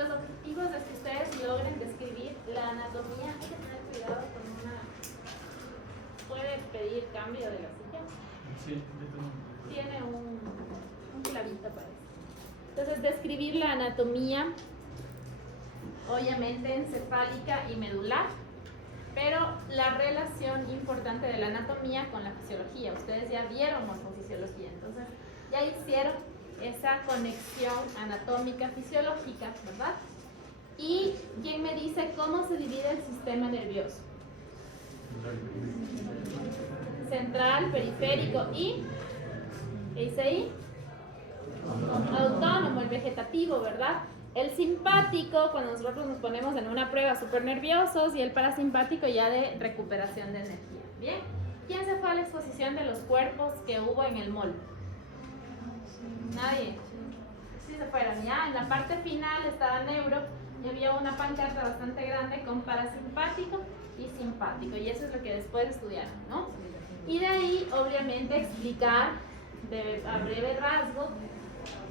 Los objetivos es que ustedes logren describir la anatomía. Hay que tener cuidado con una... Puede pedir cambio de la silla. Sí, Tiene un clavito para eso. Entonces, describir la anatomía, obviamente encefálica y medular, pero la relación importante de la anatomía con la fisiología. Ustedes ya vieron morfofisiología, entonces ya hicieron esa conexión anatómica fisiológica, ¿verdad? ¿Y quién me dice cómo se divide el sistema nervioso? Central, periférico y... ¿qué dice ahí? Autónomo, el vegetativo, ¿verdad? El simpático, cuando nosotros nos ponemos en una prueba súper nerviosos, y el parasimpático ya de recuperación de energía. Bien, ¿quién se fue a la exposición de los cuerpos que hubo en el mall? Nadie. Sí se fueron. Ya en la parte final estaba neuro y había una pancarta bastante grande con parasimpático y simpático, y eso es lo que después estudiaron, ¿no? Y de ahí, obviamente, explicar a breve rasgo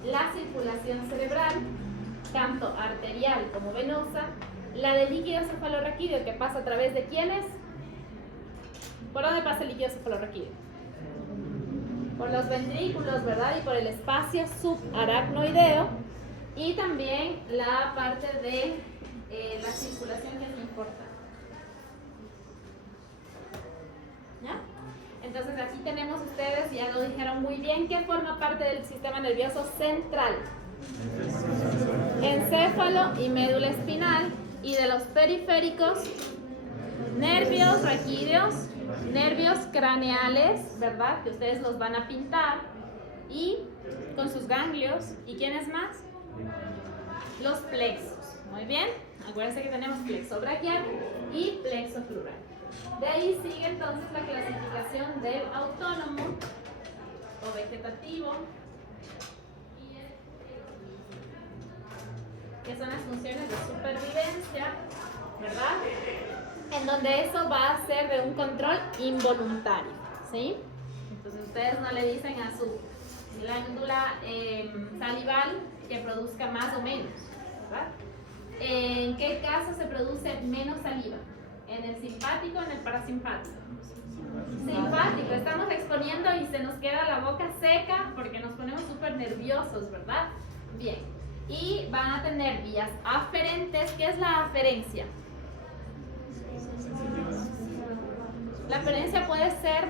la circulación cerebral, tanto arterial como venosa, la del líquido cefalorraquídeo, que pasa a través de ¿quiénes? ¿Por dónde pasa el líquido cefalorraquídeo? Por los ventrículos, ¿verdad? Y por el espacio subaracnoideo, y también la parte de la circulación, que es importante. ¿Ya? Entonces aquí tenemos ustedes, ya lo dijeron muy bien, que forma parte del sistema nervioso central, encéfalo y médula espinal, y de los periféricos, nervios raquídeos, nervios craneales, ¿verdad? Que ustedes los van a pintar, y con sus ganglios. ¿Y quiénes más? Los plexos. Muy bien, acuérdense que tenemos plexo braquial y plexo plural. De ahí sigue entonces la clasificación del autónomo o vegetativo, que son las funciones de supervivencia, ¿verdad? En donde eso va a ser de un control involuntario, ¿sí? Entonces ustedes no le dicen a su glándula salival que produzca más o menos, ¿verdad? ¿En qué caso se produce menos saliva? ¿En el simpático o en el parasimpático? Simpático. Estamos exponiendo y se nos queda la boca seca porque nos ponemos súper nerviosos, ¿verdad? Bien. Y van a tener vías aferentes. ¿Qué es la aferencia? La aferencia puede ser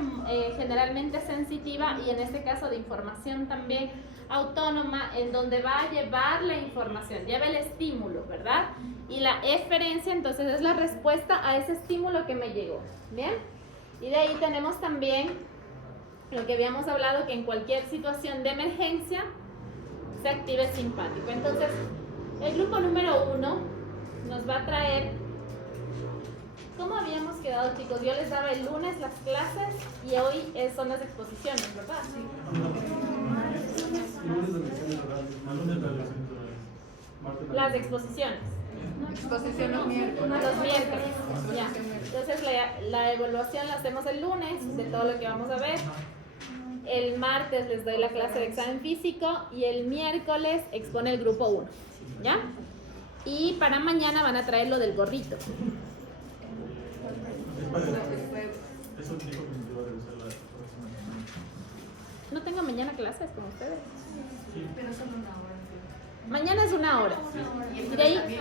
generalmente sensitiva, y en este caso de información también autónoma, en donde va a llevar la información, lleva el estímulo, ¿verdad? Y la eferencia entonces es la respuesta a ese estímulo que me llegó. ¿Bien? Y de ahí tenemos también lo que habíamos hablado, que en cualquier situación de emergencia se active el simpático. Entonces, el grupo número 1 nos va a traer... ¿Cómo habíamos quedado, chicos? Yo les daba el lunes las clases y hoy son las exposiciones, ¿verdad? Sí. Las exposiciones. Exposición los miércoles. Los miércoles, ya. Entonces la evaluación la hacemos el lunes de todo lo que vamos a ver. El martes les doy la clase de examen físico y el miércoles expone el grupo 1, ¿ya? Y para mañana van a traer lo del gorrito. Eso dijo que me iba a revisar la próxima semana. No tengo mañana clases con ustedes. Sí. Pero solo una hora. Mañana es 1 hora. Y Y de ahí,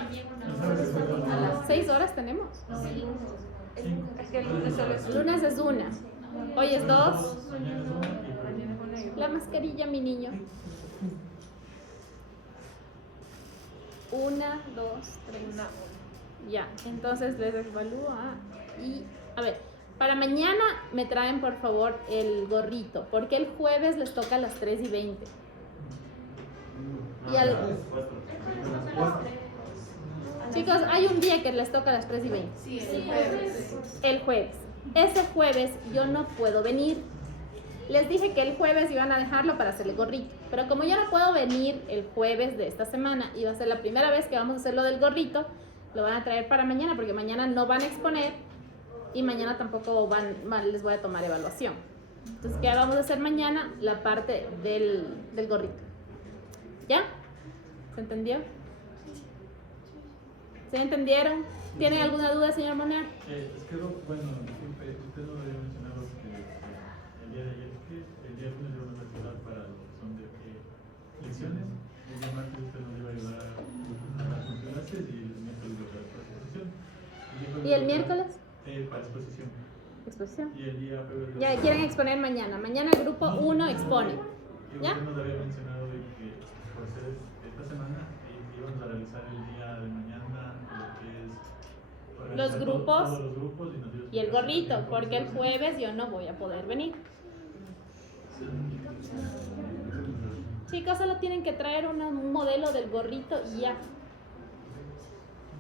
a las 6 horas tenemos. Es que el lunes solo es Lunes es 1. Hoy es 2. Mañana es uno y La mascarilla, mi niño. 1, 2, 3. Ya, entonces les evalúa. Y, a ver, para mañana me traen por favor el gorrito, porque el jueves les toca a las 3:20. Y chicos, hay un día que les toca a las 3:20. Sí, el jueves. El jueves. Ese jueves yo no puedo venir. Les dije que el jueves iban a dejarlo para hacer el gorrito, pero como yo no puedo venir el jueves de esta semana, y va a ser la primera vez que vamos a hacer lo del gorrito, lo van a traer para mañana, porque mañana no van a exponer y mañana tampoco les voy a tomar evaluación. Entonces, ¿qué vamos a hacer mañana? La parte del gorrito. ¿Ya? ¿Se entendió? ¿Se entendieron? ¿Tienen alguna duda, señor Moner? Es que, bueno, disculpe, usted no había mencionado que el día de ayer, que el día lunes iba a recordar para lo que son de lecciones, el día martes usted nos iba a ayudar a las clases y el miércoles iba a dar para exposición. ¿Y el miércoles? Para exposición. Exposición. Y el día jueves. Ya quieren exponer mañana. Mañana el grupo 1 expone. Y ¿Ya? usted nos había mencionado de que por ser esta semana íbamos a realizar el día de mañana lo que es Los grupos todos los grupos y, nos dio y el gorrito, tiempo, porque el entonces, jueves yo no voy a poder venir. Chicos, solo tienen que traer un modelo del gorrito y ya.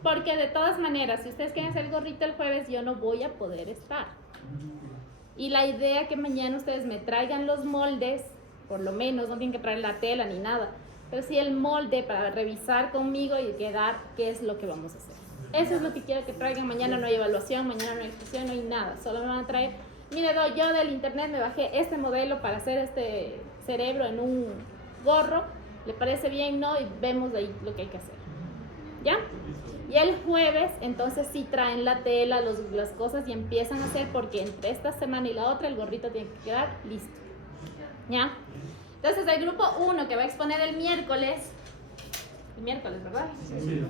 Porque de todas maneras, si ustedes quieren hacer el gorrito el jueves, yo no voy a poder estar. Y la idea es que mañana ustedes me traigan los moldes, por lo menos, no tienen que traer la tela ni nada, pero sí el molde para revisar conmigo y quedar qué es lo que vamos a hacer. Eso es lo que quiero que traigan. Mañana no hay evaluación, mañana no hay exposición, no hay nada. Solo me van a traer, mire, yo del internet me bajé este modelo para hacer este cerebro en un gorro. ¿Le parece bien? No, y vemos ahí lo que hay que hacer. ¿Ya? Y el jueves, entonces sí traen la tela, las cosas y empiezan a hacer, porque entre esta semana y la otra el gorrito tiene que quedar listo. ¿Ya? Entonces el grupo 1 que va a exponer el miércoles, ¿verdad? Sí.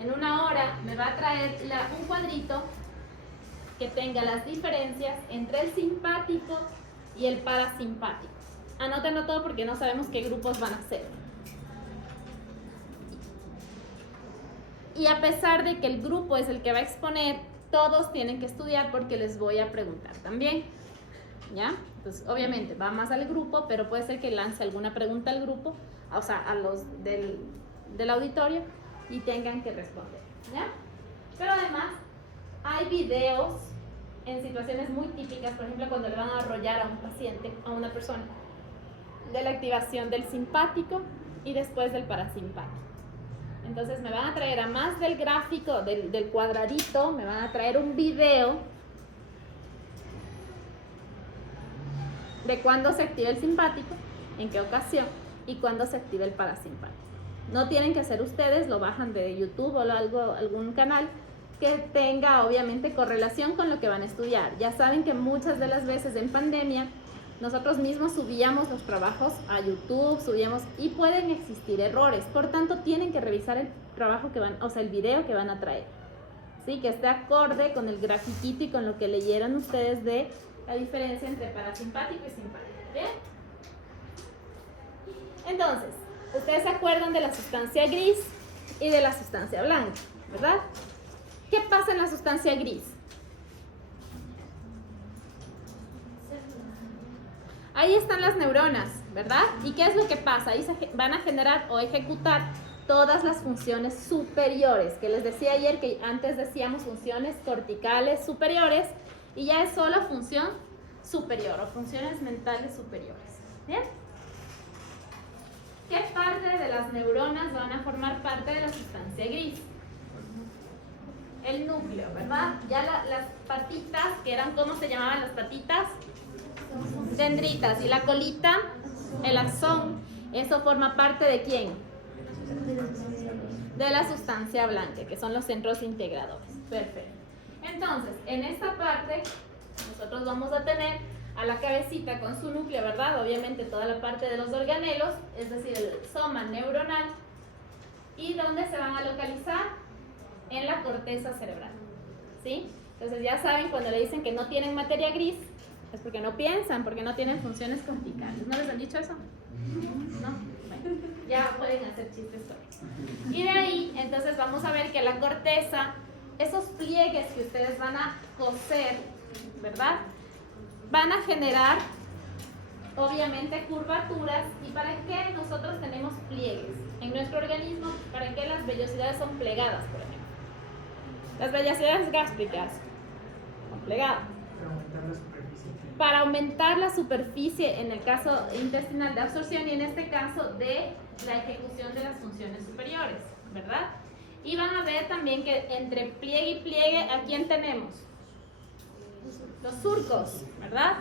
En una hora me va a traer un cuadrito que tenga las diferencias entre el simpático y el parasimpático. Anótenlo todo porque no sabemos qué grupos van a ser. Y a pesar de que el grupo es el que va a exponer, todos tienen que estudiar porque les voy a preguntar también. ¿Ya? Entonces, obviamente, va más al grupo, pero puede ser que lance alguna pregunta al grupo, o sea, a los del auditorio, y tengan que responder. ¿Ya? Pero además, hay videos en situaciones muy típicas, por ejemplo, cuando le van a arrollar a un paciente, a una persona, de la activación del simpático y después del parasimpático. Entonces me van a traer, a más del gráfico, del cuadradito, me van a traer un video de cuándo se activa el simpático, en qué ocasión y cuándo se activa el parasimpático. No tienen que ser ustedes, lo bajan de YouTube o algún canal que tenga obviamente correlación con lo que van a estudiar. Ya saben que muchas de las veces en pandemia nosotros mismos subíamos los trabajos a YouTube, y pueden existir errores. Por tanto, tienen que revisar el trabajo el video que van a traer. ¿Sí? Que esté acorde con el grafiquito y con lo que leyeron ustedes de la diferencia entre parasimpático y simpático. ¿Bien? Entonces, ustedes se acuerdan de la sustancia gris y de la sustancia blanca, ¿verdad? ¿Qué pasa en la sustancia gris? Ahí están las neuronas, ¿verdad? ¿Y qué es lo que pasa? Ahí se van a generar o ejecutar todas las funciones superiores, que les decía ayer que antes decíamos funciones corticales superiores, y ya es solo función superior o funciones mentales superiores. ¿Bien? ¿Qué parte de las neuronas van a formar parte de la sustancia gris? El núcleo, ¿verdad? Ya las patitas, que eran, ¿cómo se llamaban las patitas? Dendritas. Y la colita, el axón, eso forma parte ¿de quién? De la sustancia blanca, que son los centros integradores. Perfecto. Entonces, en esta parte, nosotros vamos a tener a la cabecita con su núcleo, ¿verdad? Obviamente toda la parte de los organelos, es decir, el soma neuronal. ¿Y dónde se van a localizar? En la corteza cerebral. ¿Sí? Entonces ya saben, cuando le dicen que no tienen materia gris, es porque no piensan, porque no tienen funciones corticales. ¿No les han dicho eso? ¿No? Bueno, ya pueden hacer chistes sobre. Y de ahí, entonces vamos a ver que la corteza, esos pliegues que ustedes van a coser, ¿verdad? Van a generar, obviamente, curvaturas. ¿Y para qué nosotros tenemos pliegues? En nuestro organismo, ¿para qué las vellosidades son plegadas, por ejemplo? Las vellosidades gástricas son plegadas. Para aumentar la superficie en el caso intestinal de absorción y en este caso de la ejecución de las funciones superiores, ¿verdad? Y van a ver también que entre pliegue y pliegue, ¿a quién tenemos? Los surcos, ¿verdad?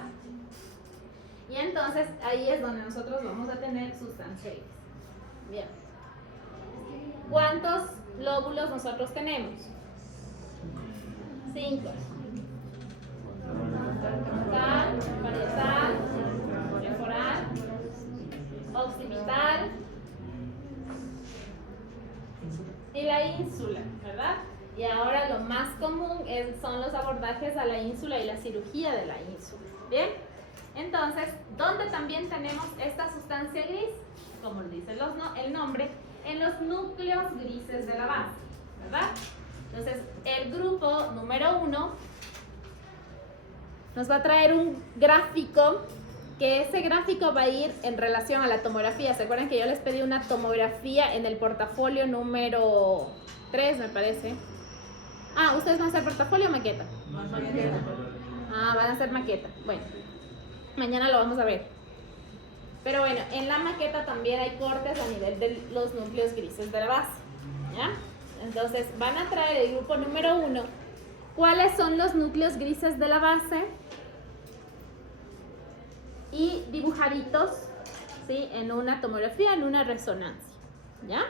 Y entonces ahí es donde nosotros vamos a tener sustancia gris. Bien. ¿Cuántos lóbulos nosotros tenemos? 5. Frontal, parietal, temporal, occipital y la ínsula, ¿verdad? Y ahora lo más común son los abordajes a la ínsula y la cirugía de la ínsula. ¿Bien? Entonces, ¿dónde también tenemos esta sustancia gris? Como dice el nombre, en los núcleos grises de la base, ¿verdad? Entonces, el grupo número 1 nos va a traer un gráfico, que ese gráfico va a ir en relación a la tomografía. ¿Se acuerdan que yo les pedí una tomografía en el portafolio número 3, me parece? Ah, ¿ustedes van a hacer portafolio o maqueta? Ah, van a hacer maqueta. Bueno, mañana lo vamos a ver. Pero bueno, en la maqueta también hay cortes a nivel de los núcleos grises de la base, ¿ya? Entonces, van a traer el grupo número 1. ¿Cuáles son los núcleos grises de la base? Y dibujaditos, ¿sí? En una tomografía, en una resonancia, ¿ya?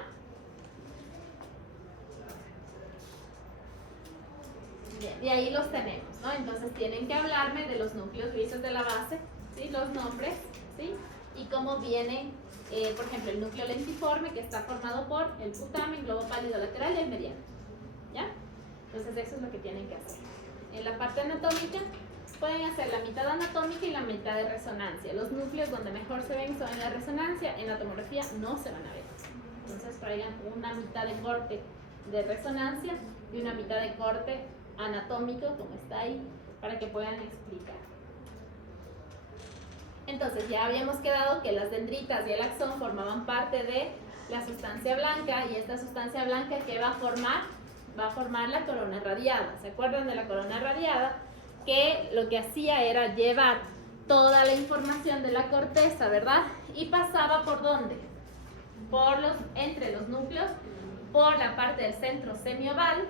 Bien, y ahí los tenemos, ¿no? Entonces tienen que hablarme de los núcleos grises de la base, ¿sí? Los nombres, ¿sí? Y cómo vienen, por ejemplo, el núcleo lentiforme, que está formado por el putamen, globo pálido lateral y el mediano, ¿ya? Entonces eso es lo que tienen que hacer. En la parte anatómica pueden hacer la mitad anatómica y la mitad de resonancia. Los núcleos donde mejor se ven son en la resonancia, en la tomografía no se van a ver. Entonces traigan una mitad de corte de resonancia y una mitad de corte anatómico, como está ahí, para que puedan explicar. Entonces ya habíamos quedado que las dendritas y el axón formaban parte de la sustancia blanca, y esta sustancia blanca, ¿qué va a formar? Va a formar la corona radiada. ¿Se acuerdan de la corona radiada? Que lo que hacía era llevar toda la información de la corteza, ¿verdad? Y pasaba ¿por dónde? Entre los núcleos, por la parte del centro semioval,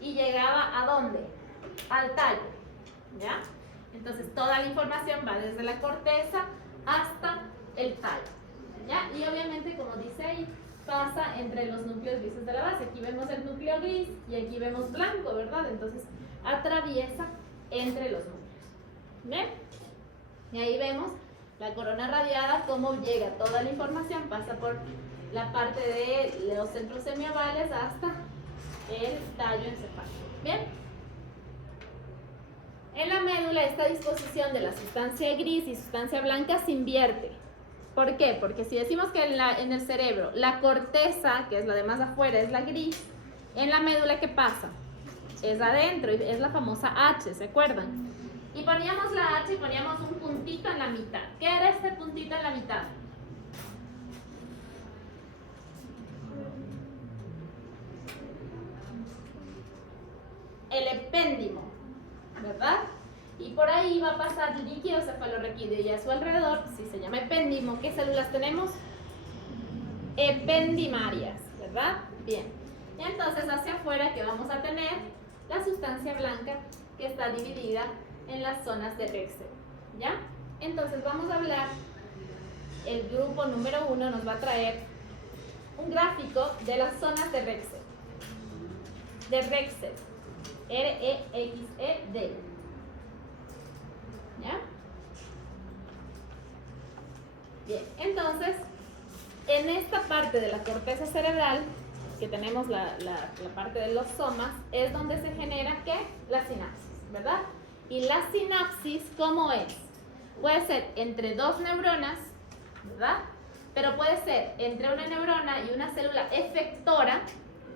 y llegaba ¿a dónde? Al tallo, ¿ya? Entonces toda la información va desde la corteza hasta el tallo, ¿ya? Y obviamente, como dice ahí, pasa entre los núcleos grises de la base. Aquí vemos el núcleo gris y aquí vemos blanco, ¿verdad? Entonces atraviesa entre los núcleos. ¿Bien? Y ahí vemos la corona radiada, cómo llega toda la información, pasa por la parte de los centros semiovales hasta el tallo encefálico. ¿Bien? En la médula, esta disposición de la sustancia gris y sustancia blanca se invierte. ¿Por qué? Porque si decimos que en el cerebro la corteza, que es la de más afuera, es la gris, en la médula, ¿qué pasa? Es adentro, es la famosa H, ¿se acuerdan? Y poníamos la H y poníamos un puntito en la mitad. ¿Qué era este puntito en la mitad? El epéndimo, ¿verdad? Y por ahí va a pasar líquido cefalorraquídeo, y a su alrededor, si se llama epéndimo, ¿qué células tenemos? Ependimarias, ¿verdad? Bien. Y entonces hacia afuera, ¿qué vamos a tener? La sustancia blanca, que está dividida en las zonas de Rexel, ¿ya? Entonces vamos a hablar, el grupo número 1 nos va a traer un gráfico de las zonas de Rexel. De Rexel. R-E-X-E-D. ¿Ya? Bien, entonces, en esta parte de la corteza cerebral, que tenemos la parte de los somas, es donde se genera, ¿qué? La sinapsis, ¿verdad? Y la sinapsis, ¿cómo es? Puede ser entre dos neuronas, ¿verdad? Pero puede ser entre una neurona y una célula efectora,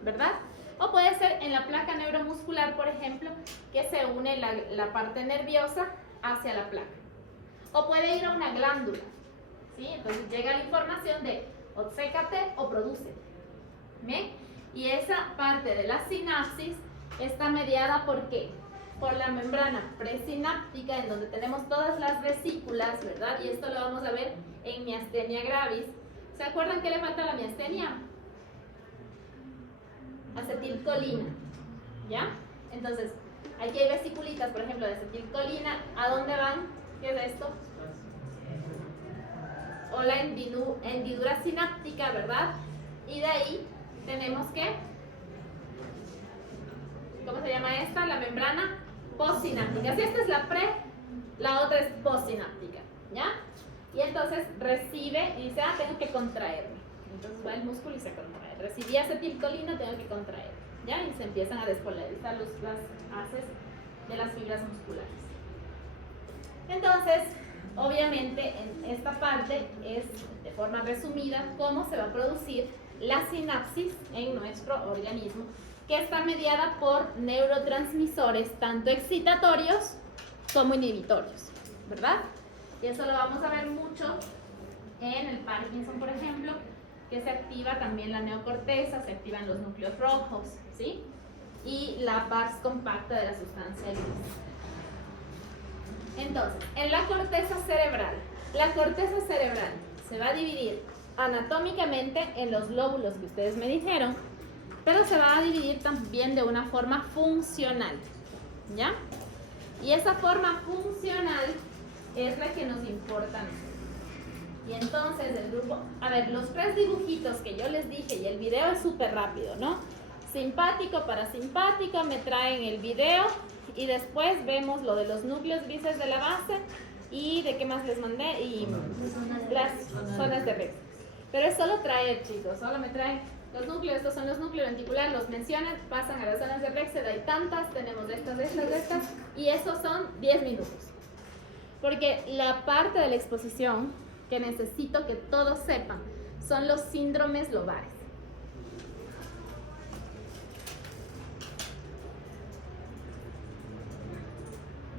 ¿verdad? O puede ser en la placa neuromuscular, por ejemplo, que se une la parte nerviosa hacia la placa. O puede ir a una glándula, ¿sí? Entonces llega la información de o sécate o produce. ¿Bien? Y esa parte de la sinapsis está mediada ¿por qué? Por la membrana presináptica, en donde tenemos todas las vesículas, ¿verdad? Y esto lo vamos a ver en miastenia gravis. ¿Se acuerdan qué le falta a la miastenia? Acetilcolina, ¿ya? Entonces, aquí hay vesiculitas, por ejemplo, de acetilcolina. ¿A dónde van? ¿Qué es esto? O la hendidura sináptica, ¿verdad? Y de ahí tenemos que ¿cómo se llama esta? La membrana postsináptica. Si esta es la pre, la otra es postsináptica, ¿ya? Y entonces recibe y dice, ah, tengo que contraerme. Entonces va el músculo y se contrae. Recibí acetilcolina, tengo que contraer, ¿ya? Y se empiezan a despolarizar las haces de las fibras musculares. Entonces, obviamente, en esta parte es, de forma resumida, cómo se va a producir la sinapsis en nuestro organismo, que está mediada por neurotransmisores, tanto excitatorios como inhibitorios, ¿verdad? Y eso lo vamos a ver mucho en el Parkinson, por ejemplo, que se activa también la neocorteza, se activan los núcleos rojos, ¿sí? Y la pars compacta de la sustancia gris. Entonces, en la corteza cerebral se va a dividir anatómicamente en los lóbulos que ustedes me dijeron, pero se va a dividir también de una forma funcional, ¿ya? Y esa forma funcional es la que nos importa a nosotros. Y entonces el grupo, a ver, los 3 dibujitos que yo les dije, y el video es súper rápido, ¿no? Simpático, parasimpático, me traen el video y después vemos lo de los núcleos grises de la base y de qué más les mandé y las zonas de Rex. Pero es solo traer, chicos, solo me traen los núcleos, estos son los núcleos lenticulares, los mencionan, pasan a las zonas de Rex, hay tantas, tenemos estas, y esos son 10 minutos. Porque la parte de la exposición que necesito que todos sepan son los síndromes lobares.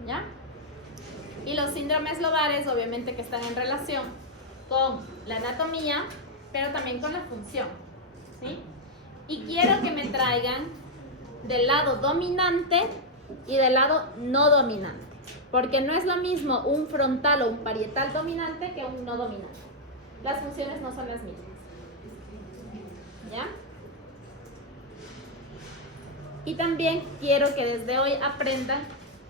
¿Ya? Y los síndromes lobares obviamente que están en relación con la anatomía, pero también con la función, ¿sí? Y quiero que me traigan del lado dominante y del lado no dominante, porque no es lo mismo un frontal o un parietal dominante que un no dominante. Las funciones no son las mismas, ¿ya? Y también quiero que desde hoy aprendan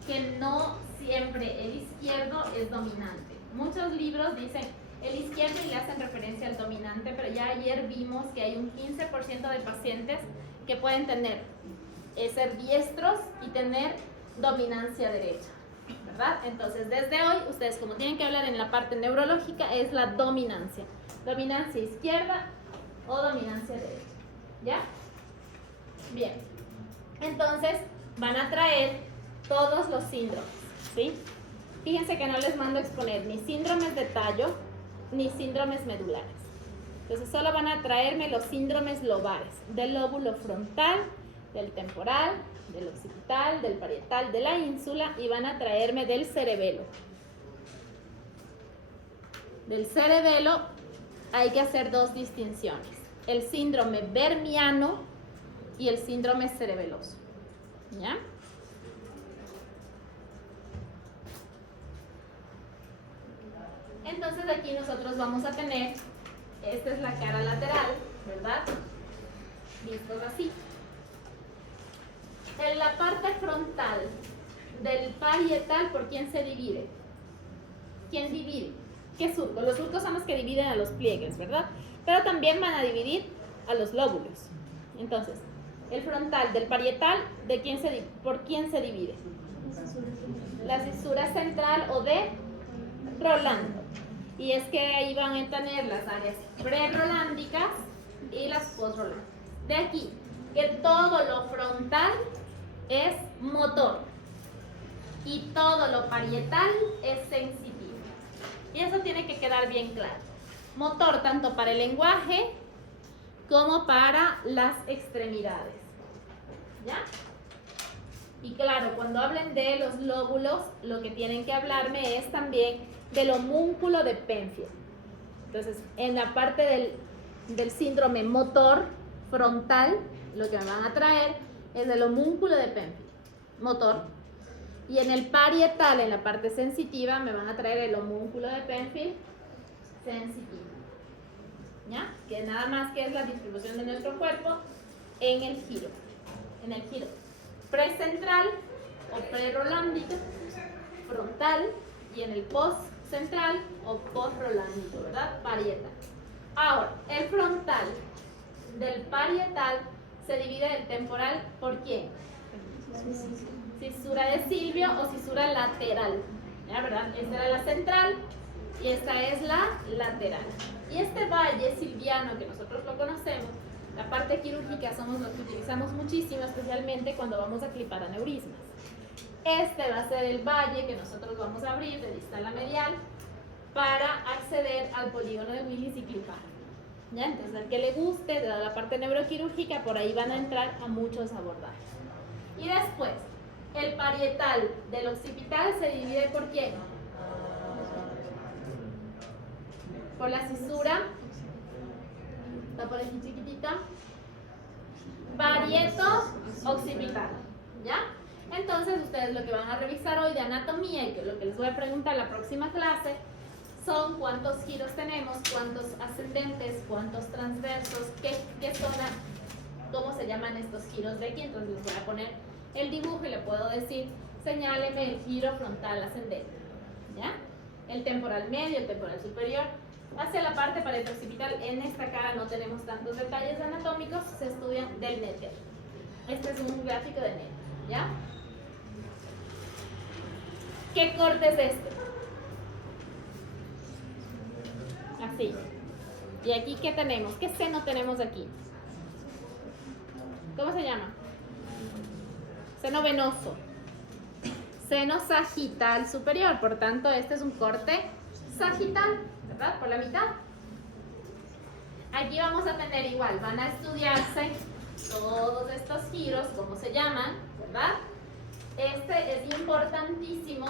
que no siempre el izquierdo es dominante. Muchos libros dicen el izquierdo y le hacen referencia al dominante, pero ya ayer vimos que hay un 15% de pacientes que pueden ser diestros y tener dominancia derecha, ¿verdad? Entonces, desde hoy, ustedes como tienen que hablar en la parte neurológica, es la dominancia. Dominancia izquierda o dominancia derecha, ¿ya? Bien. Entonces, van a traer todos los síndromes, ¿sí? Fíjense que no les mando a exponer ni síndromes de tallo, ni síndromes medulares. Entonces solo van a traerme los síndromes lobares, del lóbulo frontal, del temporal, del occipital, del parietal, de la ínsula, y van a traerme del cerebelo. Del cerebelo hay que hacer 2 distinciones, el síndrome vermiano y el síndrome cerebeloso, ¿ya? Entonces aquí nosotros vamos a tener, esta es la cara lateral, ¿verdad? Vistos así. En la parte frontal del parietal, ¿por quién se divide? ¿Quién divide? ¿Qué surco? Los surcos son los que dividen a los pliegues, ¿verdad? Pero también van a dividir a los lóbulos. Entonces, el frontal del parietal, ¿por quién se divide? La cisura central o de Rolando. Y es que ahí van a tener las áreas pre-rolándicas y las post-rolándicas. De aquí, que todo lo frontal es motor y todo lo parietal es sensitivo. Y eso tiene que quedar bien claro. Motor tanto para el lenguaje como para las extremidades, ¿ya? Y claro, cuando hablen de los lóbulos, lo que tienen que hablarme es también del homúnculo de Penfield. Entonces, en la parte del síndrome motor frontal, lo que me van a traer es el homúnculo de Penfield, motor. Y en el parietal, en la parte sensitiva, me van a traer el homúnculo de Penfield sensitivo, ¿ya? Que nada más que es la distribución de nuestro cuerpo en el giro. En el giro precentral o prerolándico, frontal, y en el postcentral o postrolándico, ¿verdad? Parietal. Ahora, el frontal del parietal se divide del temporal, ¿por quién? Cisura de Silvio o cisura lateral. ¿Ya, verdad? Esta era la central y esta es la lateral. Y este valle silviano que nosotros lo conocemos, la parte quirúrgica somos los que utilizamos muchísimo, especialmente cuando vamos a clipar aneurismas. Este va a ser el valle que nosotros vamos a abrir de distal a medial para acceder al polígono de Willis y clipar. ¿Ya? Entonces, al que le guste de la parte neuroquirúrgica, por ahí van a entrar a muchos abordajes. Y después, el parietal del occipital se divide ¿por quién? Por la cisura, está por aquí chiquitita, parieto occipital, ¿ya? Entonces ustedes lo que van a revisar hoy de anatomía y que lo que les voy a preguntar la próxima clase son cuántos giros tenemos, cuántos ascendentes, cuántos transversos, qué zona, cómo se llaman estos giros de aquí. Entonces les voy a poner el dibujo y le puedo decir, señáleme el giro frontal ascendente, ¿ya? El temporal medio, el temporal superior. Hacia la parte parieto occipital, en esta cara no tenemos tantos detalles anatómicos, se estudian del Netter. Este es un gráfico de Netter, ¿ya? ¿Qué corte es este? Así. ¿Y aquí qué tenemos? ¿Qué seno tenemos aquí? ¿Cómo se llama? Seno venoso. Seno sagital superior. Por tanto, este es un corte sagital, ¿verdad? Por la mitad. Aquí vamos a tener igual, van a estudiarse todos estos giros, ¿cómo se llaman? ¿Verdad? Este es importantísimo,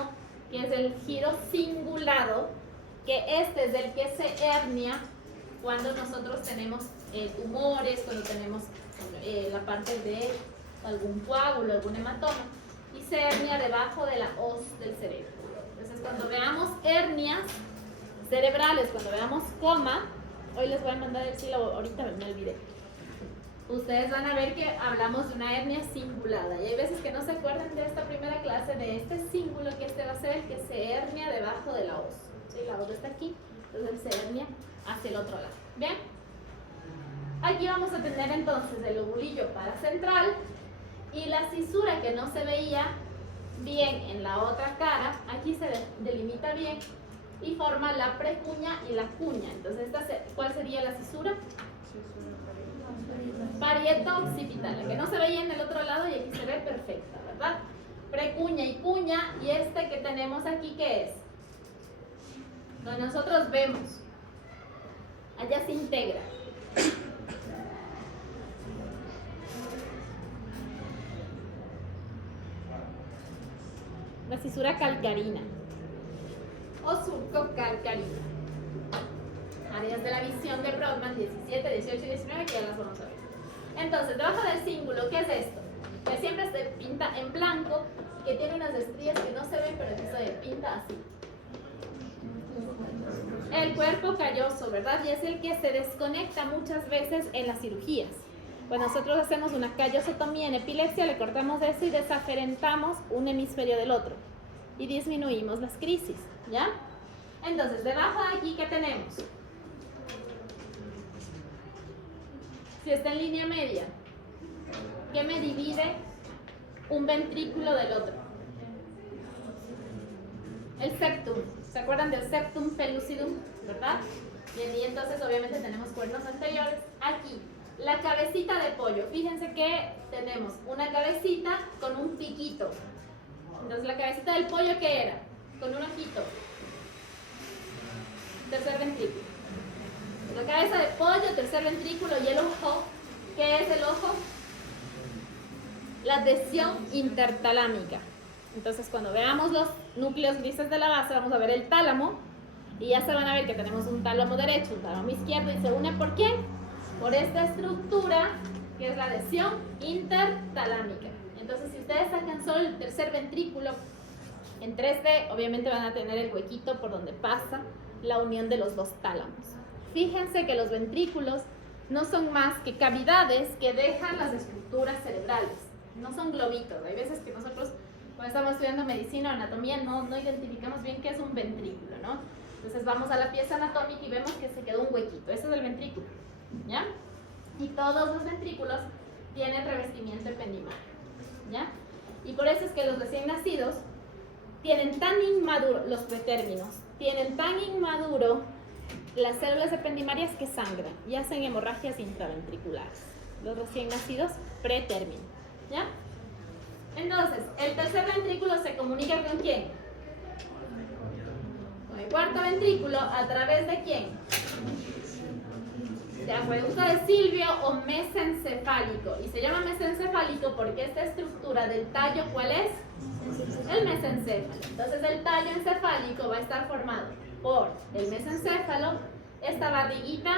que es el giro cingulado, que este es el que se hernia cuando nosotros tenemos tumores, cuando tenemos la parte de algún coágulo, algún hematoma, y se hernia debajo de la hoz del cerebro. Entonces, cuando veamos hernias cerebrales, cuando veamos coma, hoy les voy a mandar el sílabo, ahorita me olvidé. Ustedes van a ver que hablamos de una hernia cingulada, y hay veces que no se acuerdan de esta primera clase, de este cíngulo que este va a ser el que se hernia debajo de la hoz. ¿Sí? La hoz está aquí, entonces se hernia hacia el otro lado. ¿Bien? Aquí vamos a tener entonces el lobulillo paracentral y la cisura que no se veía bien en la otra cara, aquí se delimita bien y forma la precuña y la cuña. Entonces, ¿cuál sería la cisura? Parieto occipital, la que no se veía en el otro lado y aquí se ve perfecta, ¿verdad? Precuña y cuña, y este que tenemos aquí, ¿qué es? Donde nosotros vemos, allá se integra. La cisura calcarina o surco calcarina. Áreas de la visión de Brodmann 17, 18 y 19 que ya las vamos a ver. Entonces, debajo del cíngulo, ¿qué es esto? Que siempre se pinta en blanco y que tiene unas estrías que no se ven, pero que se pinta así. El cuerpo calloso, ¿verdad? Y es el que se desconecta muchas veces en las cirugías. Cuando nosotros hacemos una callosotomía en epilepsia, le cortamos eso y desaferentamos un hemisferio del otro y disminuimos las crisis, ¿ya? Entonces, debajo de aquí, ¿qué tenemos? Si está en línea media, ¿qué me divide un ventrículo del otro? El septum. ¿Se acuerdan del septum pellucidum? ¿Verdad? Bien, y entonces obviamente tenemos cuernos anteriores. Aquí, la cabecita de pollo. Fíjense que tenemos una cabecita con un piquito. Entonces, la cabecita del pollo, ¿qué era? Con un ojito. Tercer ventrículo. La cabeza de pollo, tercer ventrículo, y el ojo. ¿Qué es el ojo? La adhesión intertalámica. Entonces, cuando veamos los núcleos grises de la base, vamos a ver el tálamo, y ya se van a ver que tenemos un tálamo derecho, un tálamo izquierdo, y se une ¿por qué? Por esta estructura que es la adhesión intertalámica. Entonces, si ustedes sacan solo el tercer ventrículo en 3D, obviamente van a tener el huequito por donde pasa la unión de los dos tálamos. Fíjense que los ventrículos no son más que cavidades que dejan las estructuras cerebrales, no son globitos. Hay veces que nosotros, cuando estamos estudiando medicina o anatomía, no identificamos bien qué es un ventrículo, ¿no? Entonces vamos a la pieza anatómica y vemos que se quedó un huequito. Ese es el ventrículo, ¿ya? Y todos los ventrículos tienen revestimiento ependimal, ¿ya? Y por eso es que los recién nacidos tienen tan inmaduro, los pretérminos, tienen tan inmaduro las células ependimarias que sangran y hacen hemorragias intraventriculares. Los recién nacidos pretérmino, ¿ya? Entonces, el tercer ventrículo se comunica ¿con quién? Con el cuarto ventrículo, ¿a través de quién? De acueducto de Silvio o mesencefálico. Y se llama mesencefálico porque esta estructura del tallo, ¿cuál es? El mesencéfalo. Entonces el tallo encefálico va a estar formado por el mesencéfalo, esta barriguita,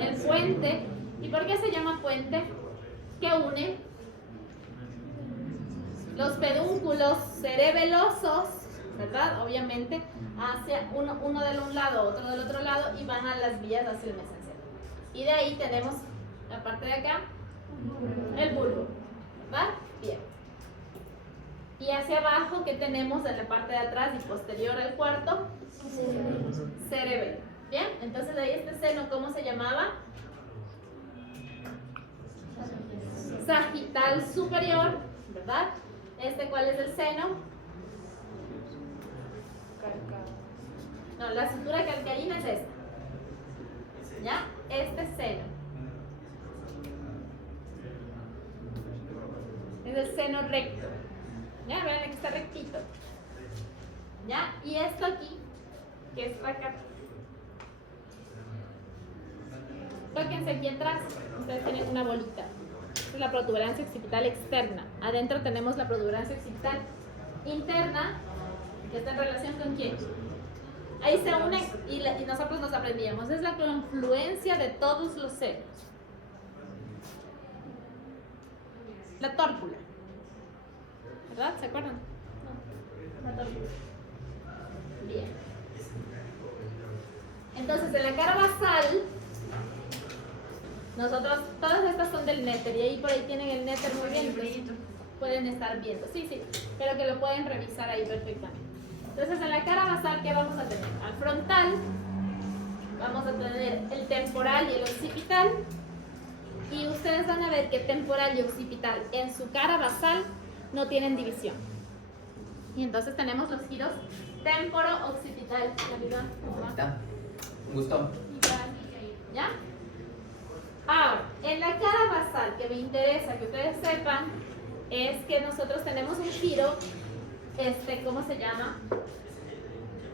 el puente. ¿Y por qué se llama puente? Que une los pedúnculos cerebelosos, ¿verdad? Obviamente, hacia uno de un lado, otro del otro lado, y van a las vías hacia el mesencéfalo. Y de ahí tenemos la parte de acá, el bulbo, ¿va? Bien. Y hacia abajo, ¿qué tenemos en la parte de atrás y posterior al cuarto? Cerebelo. Bien, entonces ahí este seno, ¿cómo se llamaba? Sagital superior, ¿verdad? ¿Cuál es el seno? No, la sutura calcarina es esta. ¿Ya? Este seno. Es el seno recto. ¿Ya? Vean, aquí está rectito. ¿Ya? Y esto aquí, que es acá. Tóquense aquí atrás. Ustedes tienen una bolita. Esta es la protuberancia occipital externa. Adentro tenemos la protuberancia occipital interna, que está en relación con quién. Ahí se une y nosotros nos aprendíamos. Es la confluencia de todos los senos. La tórpula. ¿Verdad? ¿Se acuerdan? No. La tórpula. Bien. Entonces, en la cara basal, nosotros, todas estas son del néter, y ahí por ahí tienen el néter muy bien, entonces pueden estar viendo. Sí, pero que lo pueden revisar ahí perfectamente. Entonces, en la cara basal, ¿qué vamos a tener? Al frontal, vamos a tener el temporal y el occipital, y ustedes van a ver que temporal y occipital en su cara basal no tienen división. Y entonces tenemos los giros temporo-occipital. Un gusto. ¿Ya? Ahora, en la cara basal, que me interesa que ustedes sepan, es que nosotros tenemos un giro, ¿cómo se llama?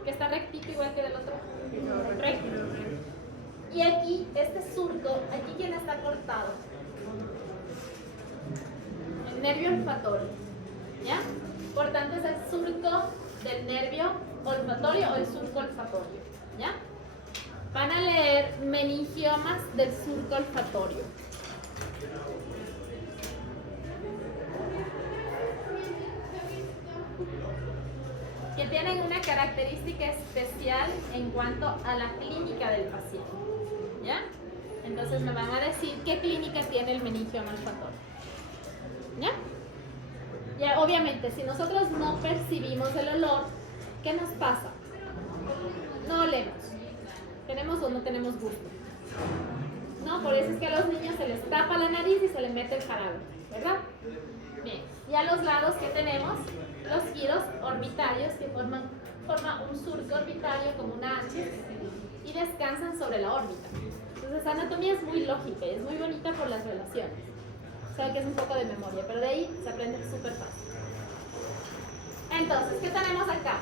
Que está rectito igual que del otro. Recto. Y aquí, este surco, aquí ¿quién está cortado? El nervio olfatorio. ¿Ya? Por tanto, es el surco del nervio olfatorio o el surco olfatorio. ¿Ya? Van a leer meningiomas del surco olfatorio. Que tienen una característica especial en cuanto a la clínica del paciente. ¿Ya? Entonces me van a decir qué clínica tiene el meningioma olfatorio. ¿Ya? Ya, obviamente, si nosotros no percibimos el olor, ¿qué nos pasa? No olemos. ¿Tenemos o no tenemos gusto? No, por eso es que a los niños se les tapa la nariz y se les mete el jarabe, ¿verdad? Bien, y a los lados, ¿qué tenemos? Los giros orbitarios que forman un surco orbitario como una H y descansan sobre la órbita. Entonces, la anatomía es muy lógica y es muy bonita por las relaciones. O sea que es un poco de memoria, pero de ahí se aprende súper fácil. Entonces, ¿qué tenemos acá?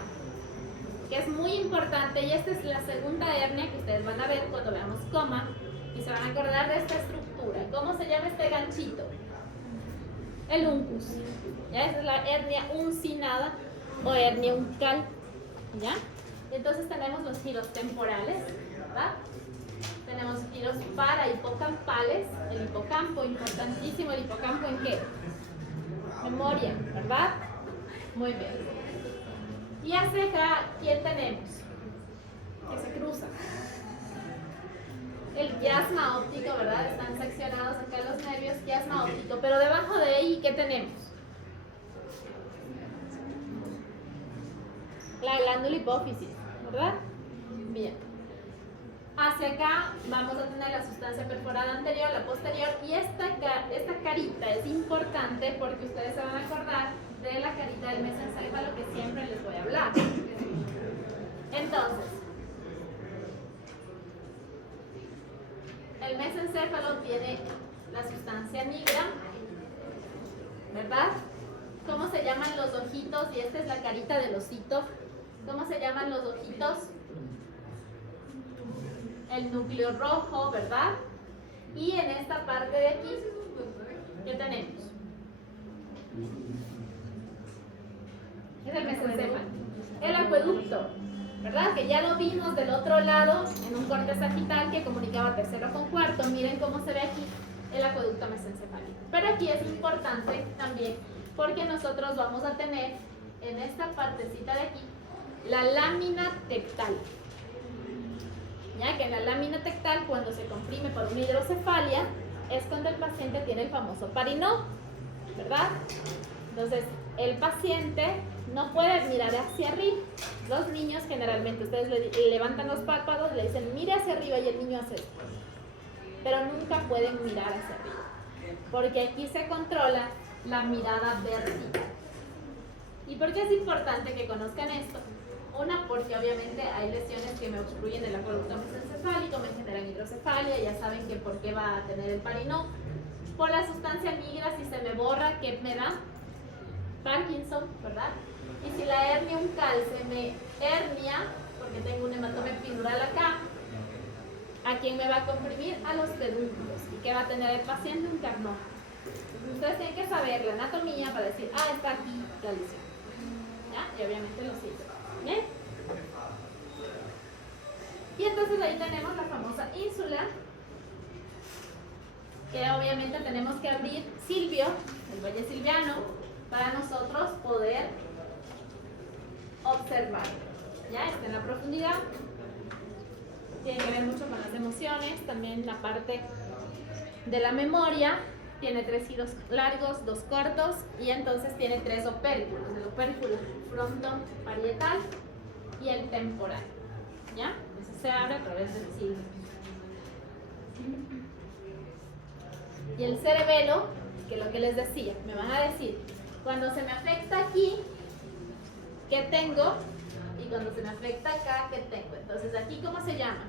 Que es muy importante, y esta es la segunda hernia que ustedes van a ver cuando veamos coma, y se van a acordar de esta estructura. ¿Cómo se llama este ganchito? El uncus. ¿Ya? Esa es la hernia uncinada o hernia uncal. ¿Ya? Entonces tenemos los giros temporales, ¿verdad? Tenemos giros parahipocampales. El hipocampo, importantísimo. ¿El hipocampo en qué? Memoria, ¿verdad? Muy bien. Y hacia acá, ¿quién tenemos? Que se cruza. El quiasma óptico, ¿verdad? Están seccionados acá los nervios, quiasma óptico. Pero debajo de ahí, ¿qué tenemos? La glándula hipófisis, ¿verdad? Bien. Hacia acá vamos a tener la sustancia perforada anterior, la posterior, y esta carita es importante porque ustedes se van a acordar de la carita del mesencéfalo que siempre les voy a hablar. Entonces, el mesencéfalo tiene la sustancia nigra, ¿verdad? ¿Cómo se llaman los ojitos? Y esta es la carita del osito. ¿Cómo se llaman los ojitos? El núcleo rojo, ¿verdad? Y en esta parte de aquí, ¿qué tenemos? Es el mesencéfalo. El acueducto, ¿verdad? Que ya lo vimos del otro lado en un corte sagital que comunicaba tercero con cuarto. Miren cómo se ve aquí el acueducto mesencefálico. Pero aquí es importante también porque nosotros vamos a tener en esta partecita de aquí la lámina tectal. Ya que la lámina tectal, cuando se comprime por una hidrocefalia, es cuando el paciente tiene el famoso parinó, ¿verdad? Entonces, el paciente no puede mirar hacia arriba. Los niños generalmente, ustedes le levantan los párpados, le dicen mire hacia arriba y el niño hace esto. Pero nunca pueden mirar hacia arriba, porque aquí se controla la mirada vertical. ¿Y por qué es importante que conozcan esto? Una, porque obviamente hay lesiones que me obstruyen el acueducto mesencefálico, me generan hidrocefalia, ya saben que por qué va a tener el parinó. Por la sustancia nigra, si se me borra, ¿qué me da? Parkinson, ¿verdad? Y si la hernia uncal se me hernia, porque tengo un hematoma epidural acá, ¿a quién me va a comprimir? A los pedúnculos. ¿Y qué va a tener el paciente? Un carnófilo. Ustedes tienen que saber la anatomía para decir, ah, está aquí la lesión. ¿Ya? Y obviamente los síntomas. ¿Bien? Y entonces ahí tenemos la famosa ínsula, que obviamente tenemos que abrir Silvio, el valle silviano, para nosotros poder observar. ¿Ya? Está en la profundidad. Tiene que ver mucho con las emociones, también la parte de la memoria. Tiene 3 giros largos, 2 cortos, y entonces tiene 3 opérculos. El opérculo frontoparietal y el temporal. ¿Ya? Eso se abre a través del silvio. Y el cerebelo, que es lo que les decía, me van a decir, cuando se me afecta aquí, ¿qué tengo? Y cuando se me afecta acá, ¿qué tengo? Entonces, aquí, ¿cómo se llama?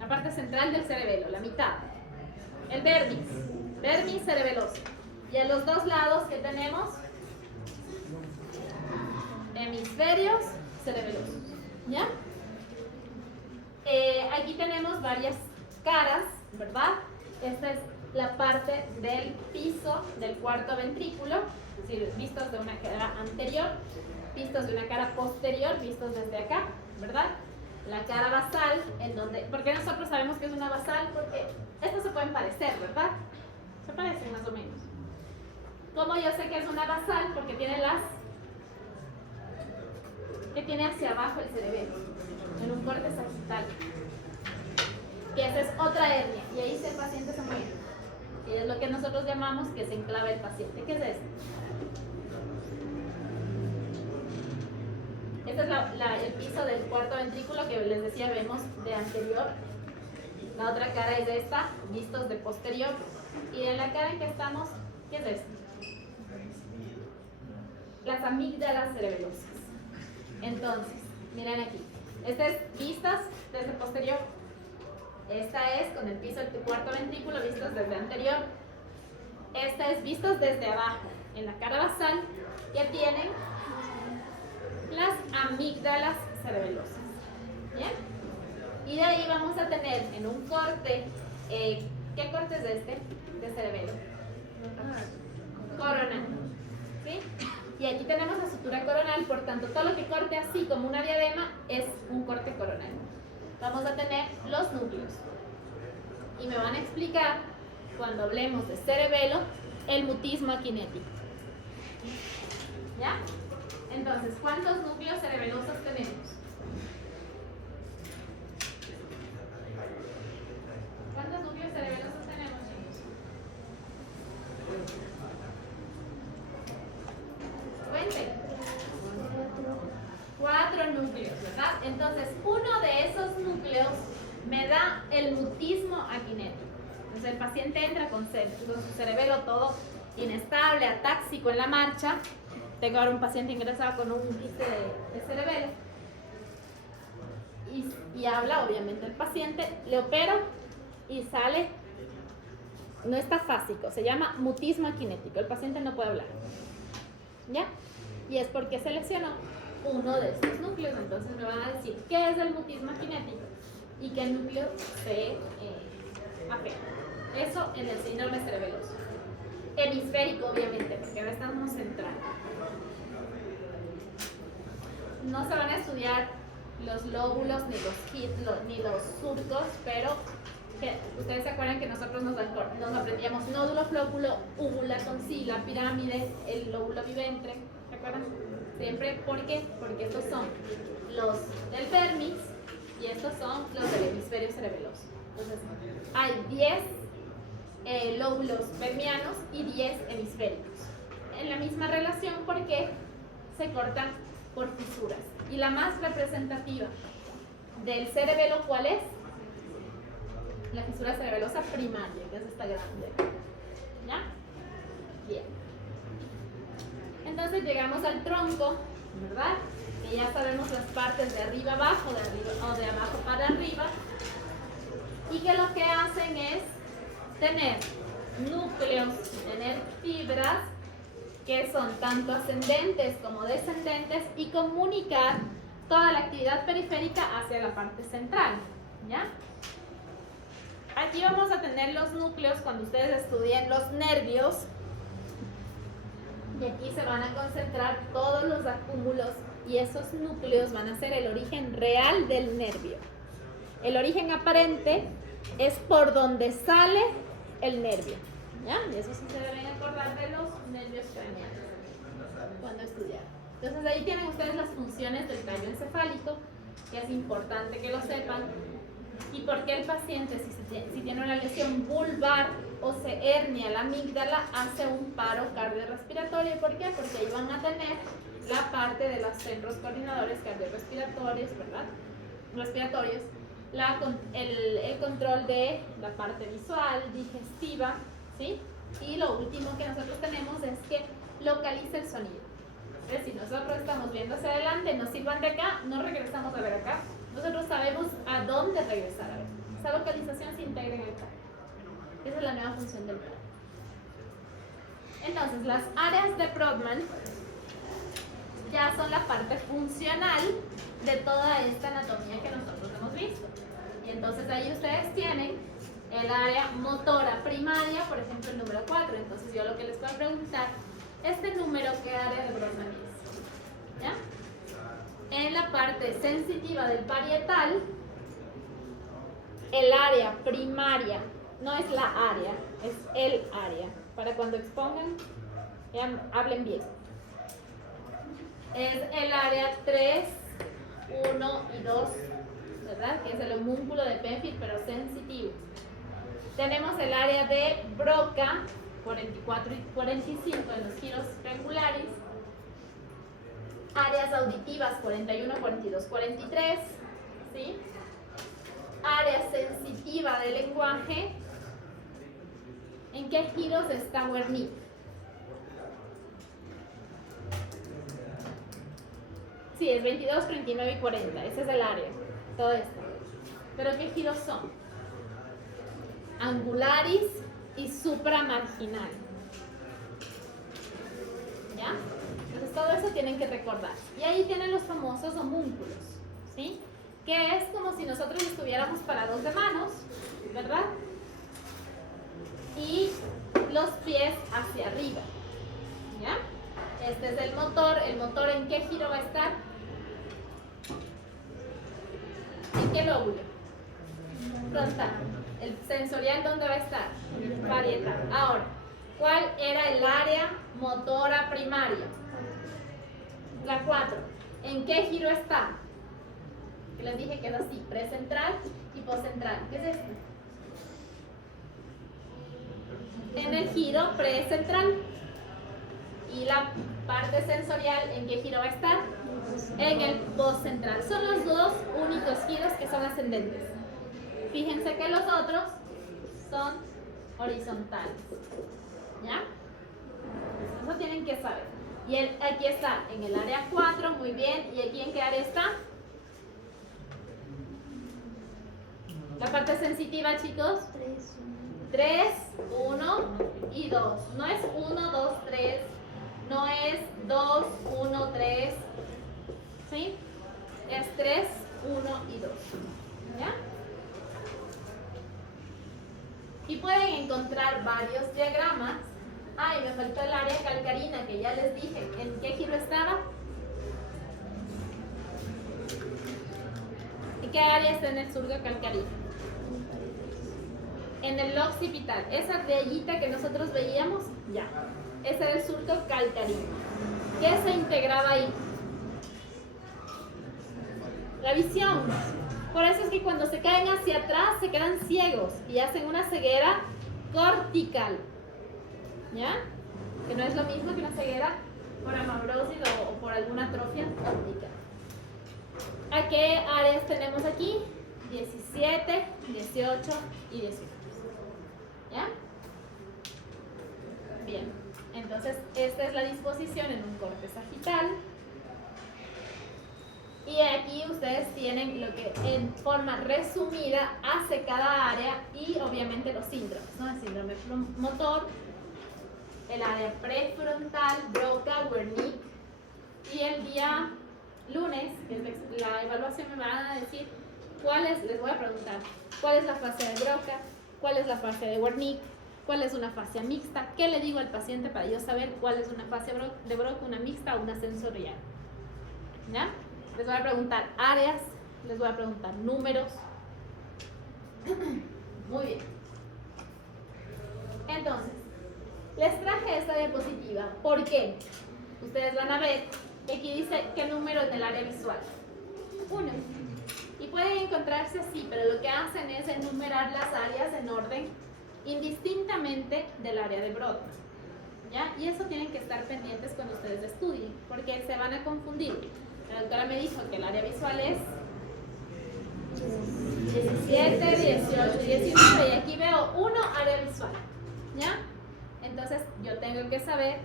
La parte central del cerebelo, la mitad. El vermis cerebeloso. Y a los dos lados, ¿qué tenemos? Hemisferios cerebelosos. ¿Ya? Aquí tenemos varias caras, ¿verdad? Esta es la parte del piso del cuarto ventrículo, es decir, vistos de una cara anterior, vistos de una cara posterior, vistos desde acá, ¿verdad? La cara basal, en donde, ¿por qué nosotros sabemos que es una basal? Porque estas se pueden parecer, ¿verdad? Se parecen más o menos. ¿Cómo yo sé que es una basal? Porque tiene que tiene hacia abajo el cerebelo, en un corte sagital. Y esa es otra hernia, y ahí el paciente se muere. Y es lo que nosotros llamamos que se enclava el paciente. ¿Qué es esto? Este es el piso del cuarto ventrículo que les decía vemos de anterior. La otra cara es esta, vistos de posterior. Y en la cara en que estamos, ¿qué es esto? Las amígdalas cerebelosas. Entonces, miren aquí. Esta es vistas desde posterior. Esta es con el piso del cuarto ventrículo vistos desde anterior. Esta es vistos desde abajo. En la cara basal, que tienen las amígdalas cerebelosas. ¿Bien? Y de ahí vamos a tener en un corte, ¿qué corte es este? De cerebelo. Coronal. ¿Sí? Y aquí tenemos la sutura coronal, por tanto, todo lo que corte así como una diadema es un corte coronal. Vamos a tener los núcleos. Y me van a explicar, cuando hablemos de cerebelo, el mutismo aquinético. ¿Ya? Entonces, ¿cuántos núcleos cerebelosos tenemos? ¿Cuántos núcleos cerebelosos tenemos, chicos? Cuenten. 4 núcleos, ¿verdad? Entonces, uno de esos núcleos me da el mutismo aquinético. Entonces el paciente entra con su cerebelo todo inestable, atáxico en la marcha. Tengo ahora un paciente ingresado con un quiste de cerebelo. Y habla obviamente el paciente, le opero y sale, no está fásico, se llama mutismo aquinético, el paciente no puede hablar, ¿ya? Y es porque se lesionó uno de estos núcleos. Entonces me van a decir qué es el mutismo aquinético y qué núcleo se afecta. Eso en el síndrome cerebeloso. Hemisférico, obviamente, porque ahora estamos centrando. No se van a estudiar los lóbulos ni los surcos, pero ustedes se acuerdan que nosotros nos aprendíamos nódulo, flóculo, úvula, tonsila, pirámide, el lóbulo biventre. ¿Se acuerdan? Siempre, ¿por qué? Porque estos son los del vermis y estos son los del hemisferio cerebeloso. Entonces, hay 10 lóbulos vermianos y 10 hemisféricos. En la misma relación, porque se cortan por fisuras. Y la más representativa del cerebelo, ¿cuál es? La fisura cerebelosa primaria, que es esta grande. ¿Ya? Bien. Entonces llegamos al tronco, ¿verdad? Que ya sabemos las partes de arriba abajo, de arriba, o de abajo para arriba. Y que lo que hacen es tener núcleos, tener fibras que son tanto ascendentes como descendentes y comunicar toda la actividad periférica hacia la parte central, ¿ya? Aquí vamos a tener los núcleos cuando ustedes estudien los nervios y aquí se van a concentrar todos los acúmulos y esos núcleos van a ser el origen real del nervio. El origen aparente es por donde sale el nervio, ¿ya? Y eso sí se deben acordar de los nervios craneales cuando estudiar. Entonces ahí tienen ustedes las funciones del tallo encefálico, que es importante que lo sepan. Y por qué el paciente, si tiene una lesión vulvar o se hernia la amígdala, hace un paro cardiorrespiratorio. ¿Por qué? Porque ahí van a tener la parte de los centros coordinadores cardiorrespiratorios, ¿verdad? Respiratorios, el control de la parte visual, digestiva, ¿sí? Y lo último que nosotros tenemos es que localiza el sonido. Es decir, nosotros estamos viendo hacia adelante, nos sirvan de acá, no regresamos a ver acá. Nosotros sabemos a dónde regresar a ver. Esa localización se integra en el cráneo. Esa es la nueva función del cráneo. Entonces, las áreas de Brodmann ya son la parte funcional de toda esta anatomía que nosotros hemos visto. Y entonces ahí ustedes tienen el área motora primaria, por ejemplo el número 4. Entonces yo lo que les voy a preguntar, este número, ¿qué área de Brodmann es? ¿Ya? En la parte sensitiva del parietal, el área primaria, no es la área, es el área. Para cuando expongan, hablen bien. Es el área 3, 1 y 2, ¿verdad? Que es el homúnculo de Penfield, pero sensitivo. Tenemos el área de Broca, 44 y 45 en los giros triangulares. Áreas auditivas 41, 42, 43, ¿sí? Área sensitiva del lenguaje. ¿En qué giros está Wernicke? Sí, es 22, 39 y 40. Ese es el área. Todo esto. ¿Pero qué giros son? Angularis y supramarginal. ¿Ya? Entonces todo eso tienen que recordar. Y ahí tienen los famosos homúnculos, ¿sí? Que es como si nosotros estuviéramos parados de manos, ¿verdad? Y los pies hacia arriba, ¿ya? Este es el motor. ¿El motor en qué giro va a estar? ¿En qué lóbulo? Frontal. ¿El sensorial dónde va a estar? Parietal. Ahora, ¿cuál era el área motora primaria? La 4. ¿En qué giro está? Les dije que es así, precentral y postcentral. ¿Qué es esto? En el giro precentral. Y la parte sensorial, ¿en qué giro va a estar? En el postcentral. Son los dos únicos giros que son ascendentes. Fíjense que los otros son horizontales. ¿Ya? Eso tienen que saber. Y aquí está en el área 4, muy bien. ¿Y aquí en qué área está? La parte sensitiva, chicos. 3, 1 y 2. No es 1, 2, 3. No es 2, 1, 3. ¿Sí? Es 3, 1 y 2. ¿Ya? Y pueden encontrar varios diagramas. Ay, me faltó el área calcarina, que ya les dije. ¿En qué giro estaba? ¿En qué área está en el surco calcarino? En el occipital. Esa rayita que nosotros veíamos, ya. Ese era el surco calcarino. ¿Qué se integraba ahí? La visión. Por eso es que cuando se caen hacia atrás se quedan ciegos y hacen una ceguera cortical. ¿Ya? Que no es lo mismo que una ceguera por amaurosis o por alguna atrofia óptica. ¿A qué áreas tenemos aquí? 17, 18 y 19. ¿Ya? Bien. Entonces, esta es la disposición en un corte sagital. Y aquí ustedes tienen lo que en forma resumida hace cada área y obviamente los síndromes, ¿no? El síndrome motor, el área prefrontal, Broca, Wernicke. Y el día lunes, que es la evaluación, me van a decir les voy a preguntar, ¿cuál es la fascia de Broca? ¿Cuál es la fascia de Wernicke? ¿Cuál es una fascia mixta? ¿Qué le digo al paciente para yo saber cuál es una fascia de Broca, una mixta o una sensorial? ¿Ya? Les voy a preguntar áreas, les voy a preguntar números. Muy bien. Entonces, les traje esta diapositiva. ¿Por qué? Ustedes van a ver que aquí dice qué número es del área visual. 1. Y pueden encontrarse así, pero lo que hacen es enumerar las áreas en orden indistintamente del área de Brodmann. ¿Ya? Y eso tienen que estar pendientes cuando ustedes estudien, porque se van a confundir. La doctora me dijo que el área visual es 17, 18, 19 y aquí veo 1 área visual. ¿Ya? Entonces yo tengo que saber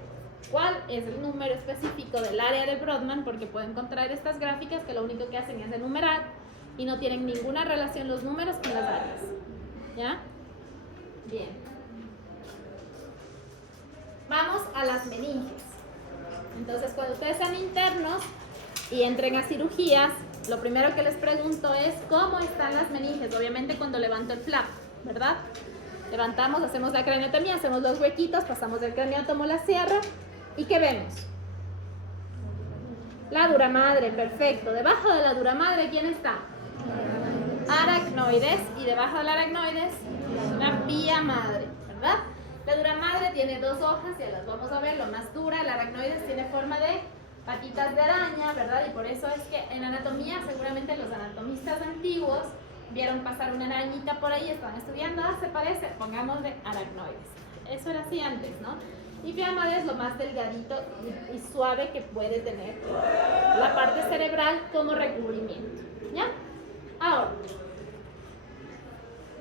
cuál es el número específico del área de Brodmann, porque puedo encontrar estas gráficas que lo único que hacen es enumerar y no tienen ninguna relación los números con las áreas. ¿Ya? Bien. Vamos a las meninges. Entonces cuando ustedes sean internos y entren a cirugías, lo primero que les pregunto es ¿cómo están las meninges? Obviamente cuando levanto el flap, ¿verdad? Levantamos, hacemos la craniotomía, hacemos los huequitos, pasamos el cráneo, tomo la sierra y ¿qué vemos? La dura madre, perfecto. Debajo de la dura madre, ¿quién está? Aracnoides, y debajo de la aracnoides, la vía madre, ¿verdad? La dura madre tiene 2 hojas, ya las vamos a ver, lo más dura. La aracnoides tiene forma de patitas de araña, ¿verdad? Y por eso es que en anatomía, seguramente los anatomistas antiguos vieron pasar una arañita por ahí, estaban estudiando, se parece, pongamos de aracnoides. Eso era así antes, ¿no? Y vía madre es lo más delgadito y suave que puede tener la parte cerebral como recubrimiento, ¿ya? Ahora,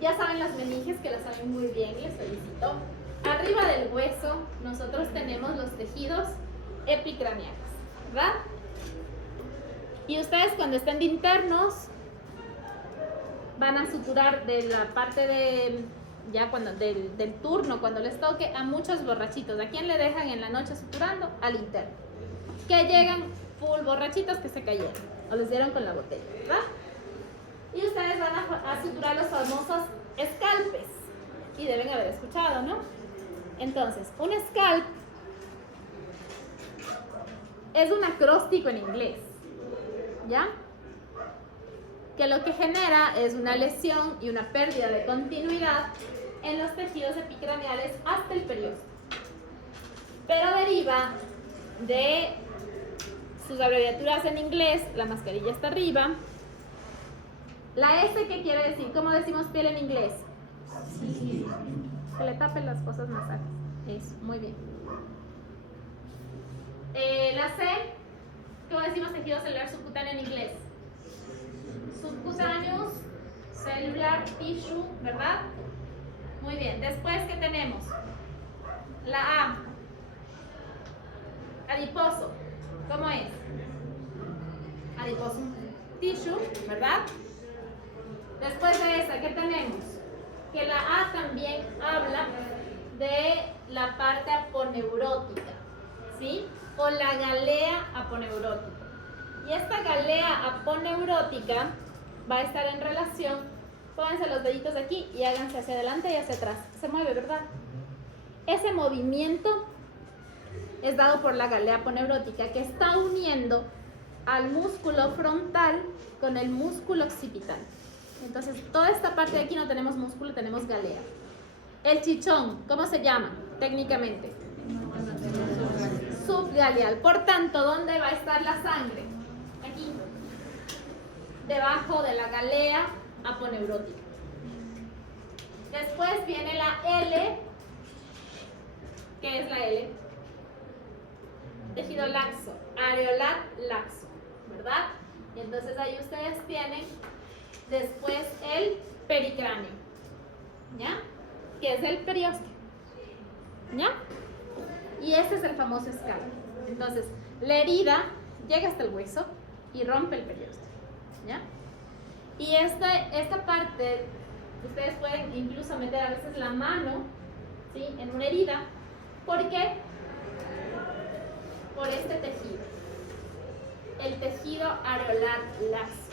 ya saben las meninges, que las saben muy bien, les felicito. Arriba del hueso nosotros tenemos los tejidos epicraneales, ¿verdad? Y ustedes cuando estén de internos van a suturar de la parte de, ya cuando del turno, cuando les toque, a muchos borrachitos. ¿A quién le dejan en la noche suturando? Al interno. Que llegan full borrachitos que se cayeron o les dieron con la botella, ¿verdad? Y ustedes van a suturar los famosos scalpes. Y deben haber escuchado, ¿no? Entonces, un scalp es un acróstico en inglés, ¿ya? Que lo que genera es una lesión y una pérdida de continuidad en los tejidos epicraneales hasta el periósteo. Pero deriva de sus abreviaturas en inglés, la mascarilla está arriba. La S, ¿qué quiere decir? ¿Cómo decimos piel en inglés? Sí. Que le tapen las fosas nasales. Eso, muy bien. La C, ¿cómo decimos tejido celular subcutáneo en inglés? Subcutaneous Cellular tissue, ¿verdad? Muy bien. Después, ¿qué tenemos? La A. Adiposo. ¿Cómo es? Adiposo tissue, ¿verdad? Después de esa, ¿qué tenemos? Que la A también habla de la parte aponeurótica, ¿sí? O la galea aponeurótica. Y esta galea aponeurótica va a estar en relación, pónganse los deditos aquí y háganse hacia adelante y hacia atrás. Se mueve, ¿verdad? Ese movimiento es dado por la galea aponeurótica, que está uniendo al músculo frontal con el músculo occipital. Entonces, toda esta parte de aquí no tenemos músculo, tenemos galea. El chichón, ¿cómo se llama técnicamente? Subgaleal. Por tanto, ¿dónde va a estar la sangre? Aquí, debajo de la galea aponeurótica. Después viene la L. ¿Qué es la L? Tejido laxo, areolar laxo, ¿verdad? Y entonces ahí ustedes tienen después el pericráneo, ¿ya? Que es el periósteo, ¿ya? Y este es el famoso escápulo. Entonces, la herida llega hasta el hueso y rompe el periósteo, ¿ya? Y esta parte, ustedes pueden incluso meter a veces la mano, ¿sí?, en una herida. ¿Por qué? Por este tejido, el tejido areolar laxo.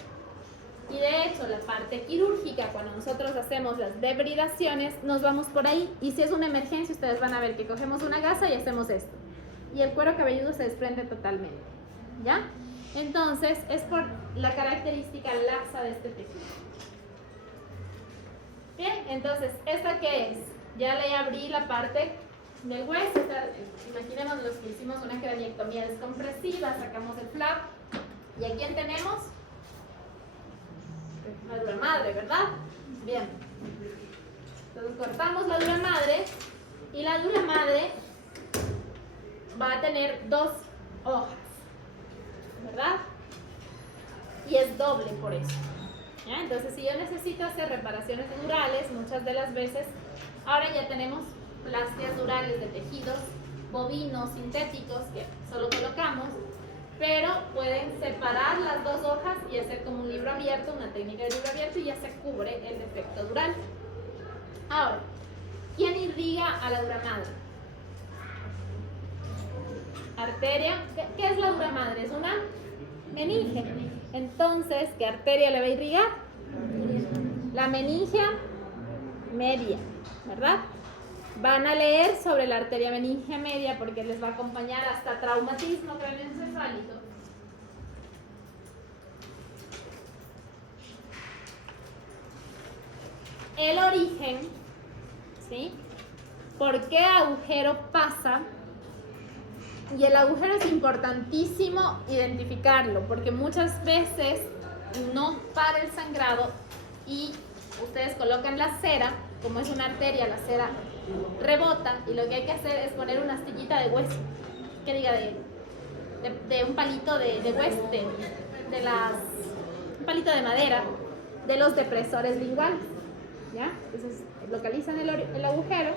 Y de hecho, la parte quirúrgica, cuando nosotros hacemos las debridaciones, nos vamos por ahí. Y si es una emergencia, ustedes van a ver que cogemos una gasa y hacemos esto. Y el cuero cabelludo se desprende totalmente, ¿ya? Entonces, es por la característica laxa de este tejido. Bien, entonces, ¿esta qué es? Ya le abrí la parte del hueso. Imaginemos los que hicimos una craniectomía descompresiva, sacamos el flap. ¿Y a quién tenemos? La dura madre, ¿verdad? Bien. Entonces cortamos la dura madre y la dura madre va a tener 2 hojas, ¿verdad? Y es doble por eso, ¿ya? Entonces, si yo necesito hacer reparaciones durales, muchas de las veces, ahora ya tenemos plastias durales de tejidos bovinos sintéticos que solo colocamos, pero pueden separar las 2 hojas y hacer como un libro abierto, una técnica de libro abierto, y ya se cubre el defecto dural. Ahora, ¿quién irriga a la dura madre? Arteria. ¿Qué es la dura madre? Es una meninge. Entonces, ¿qué arteria le va a irrigar? La meningia media, ¿verdad? Van a leer sobre la arteria meningia media porque les va a acompañar hasta traumatismo craneoencefálico. El origen, ¿sí? ¿Por qué agujero pasa? Y el agujero es importantísimo identificarlo porque muchas veces no para el sangrado y ustedes colocan la cera, como es una arteria, la cera rebota y lo que hay que hacer es poner una astillita de hueso, que diga de un palito de hueso, un palito de madera, de los depresores linguales, ¿ya? Entonces localizan el agujero,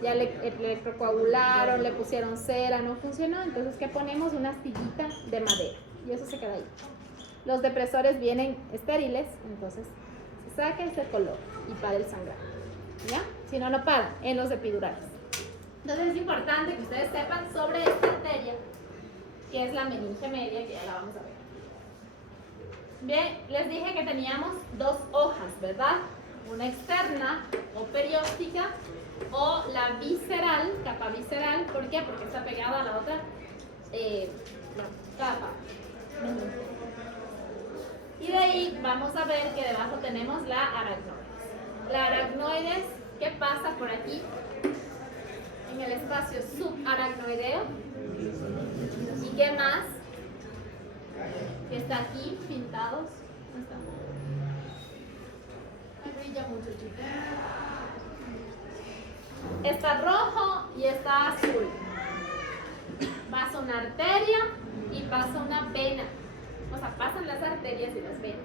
ya le electrocoagularon, le pusieron cera, no funcionó, entonces ¿qué ponemos? Una astillita de madera y eso se queda ahí. Los depresores vienen estériles, entonces se saca y se coloca y para el sangrado, ¿ya? Si no, no para en los epidurales. Entonces es importante que ustedes sepan sobre esta arteria, que es la meninge media, que ya la vamos a ver. Bien, les dije que teníamos 2 hojas, ¿verdad? Una externa o perióstica o la visceral, capa visceral. ¿Por qué? Porque está pegada a la otra capa. Y de ahí vamos a ver que debajo tenemos la aracnoides. La aracnoides, ¿qué pasa por aquí? En el espacio subaracnoideo. ¿Y qué más? Que está aquí, pintados. ¿Dónde está? Me brilla mucho, chicos. Está rojo y está azul. Pasa una arteria y pasa una vena. O sea, pasan las arterias y las venas.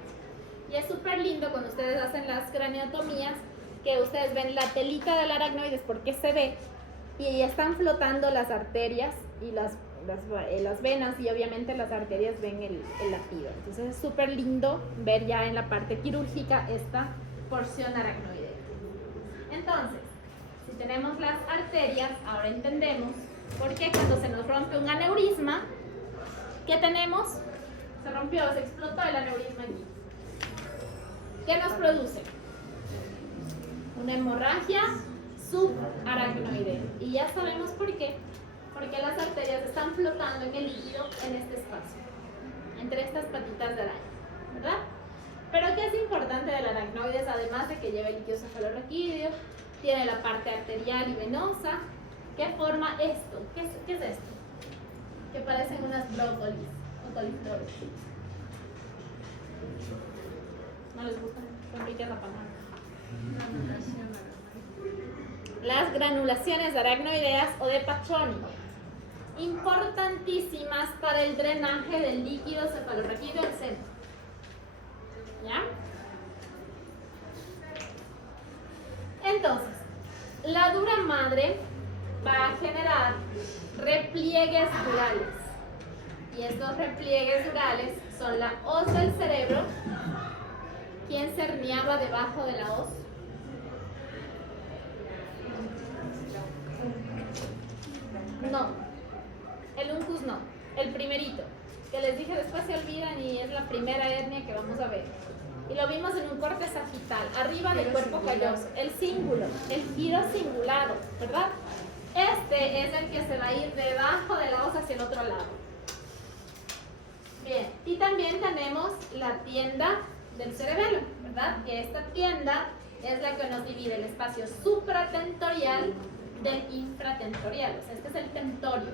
Y es súper lindo cuando ustedes hacen las craneotomías, que ustedes ven la telita del aracnoides porque se ve, y ahí están flotando las arterias y las venas, y obviamente las arterias ven el latido. Entonces es súper lindo ver ya en la parte quirúrgica esta porción aracnoidea. Entonces, si tenemos las arterias, ahora entendemos por qué cuando se nos rompe un aneurisma, ¿qué tenemos? Se rompió, se explotó el aneurisma aquí. ¿Qué nos produce? Una hemorragia subaracnoidea. Y ya sabemos por qué. Porque las arterias están flotando en el líquido en este espacio, entre estas patitas de araña, ¿verdad? Pero ¿qué es importante del aracnoides? Además de que lleva el líquido cefalorraquídeo, tiene la parte arterial y venosa. ¿Qué forma esto? ¿Qué es esto? Que parecen unas brócolis o coliflores. ¿No les gusta? Complica la palabra. Las granulaciones aracnoideas o de Paccioni, importantísimas para el drenaje del líquido cefalorraquídeo al centro. ¿Ya? Entonces, la dura madre va a generar repliegues durales. Y estos repliegues durales son la hoz del cerebro. ¿Quién se herniaba debajo de la hoz? No, el uncus no, el primerito, que les dije después se olvidan y es la primera hernia que vamos a ver. Y lo vimos en un corte sagital, arriba del cuerpo calloso, el cíngulo, el giro cingulado, ¿verdad? Este es el que se va a ir debajo de la hoz hacia el otro lado. Bien, y también tenemos la tienda del cerebelo, ¿verdad? Que esta tienda es la que nos divide el espacio supratentorial del infratentorial. O sea, este es el tentorio,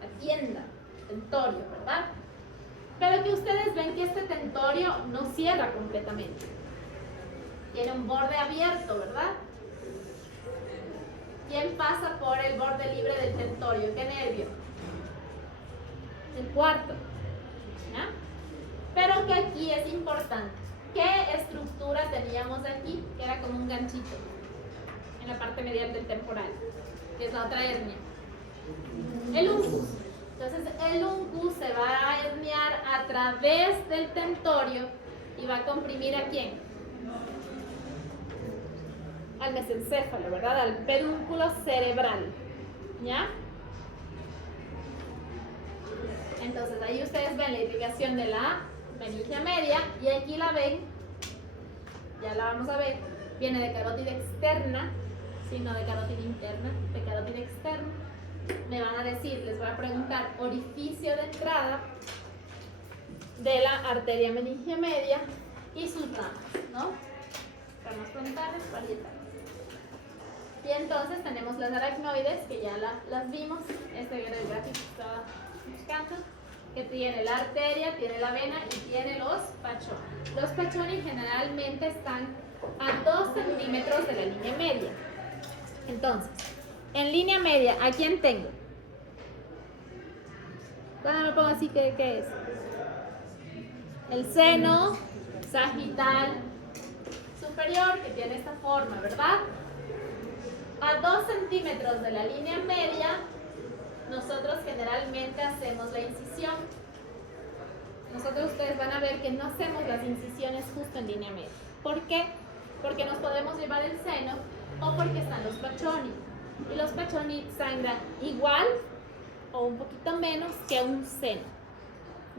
la tienda, tentorio, ¿verdad? Pero que ustedes ven que este tentorio no cierra completamente. Tiene un borde abierto, ¿verdad? ¿Quién pasa por el borde libre del tentorio? ¿Qué nervio? El cuarto. ¿Ya? Pero que aquí es importante. ¿Qué estructura teníamos aquí? Que era como un ganchito en la parte medial del temporal, que es la otra hernia. El uncus. Entonces el uncus se va a herniar a través del tentorio y va a comprimir ¿a quién? Al mesencéfalo, ¿verdad? Al pedúnculo cerebral. ¿Ya? Entonces ahí ustedes ven la irrigación de la meningia media y aquí la ven, ya la vamos a ver, viene de carótida externa, sí, no de carótida interna, de carótida externa. Me van a decir, les voy a preguntar, orificio de entrada de la arteria meningia media y sus ramas, ¿no? Ramas frontales, parietales. Y entonces tenemos las aracnoides, que ya las vimos, este era el gráfico que estaba buscando, que tiene la arteria, tiene la vena y tiene los Paccioni. Los Paccioni generalmente están a 2 centímetros de la línea media. Entonces, en línea media, ¿a quién tengo? Cuando me pongo así, ¿qué es? El seno sagital superior, que tiene esta forma, ¿verdad? A 2 centímetros de la línea media, nosotros generalmente hacemos la incisión. Nosotros ustedes van a ver que no hacemos las incisiones justo en línea media. ¿Por qué? Porque nos podemos llevar el seno o porque están los Paccioni. Y los Paccioni sangran igual o un poquito menos que un seno.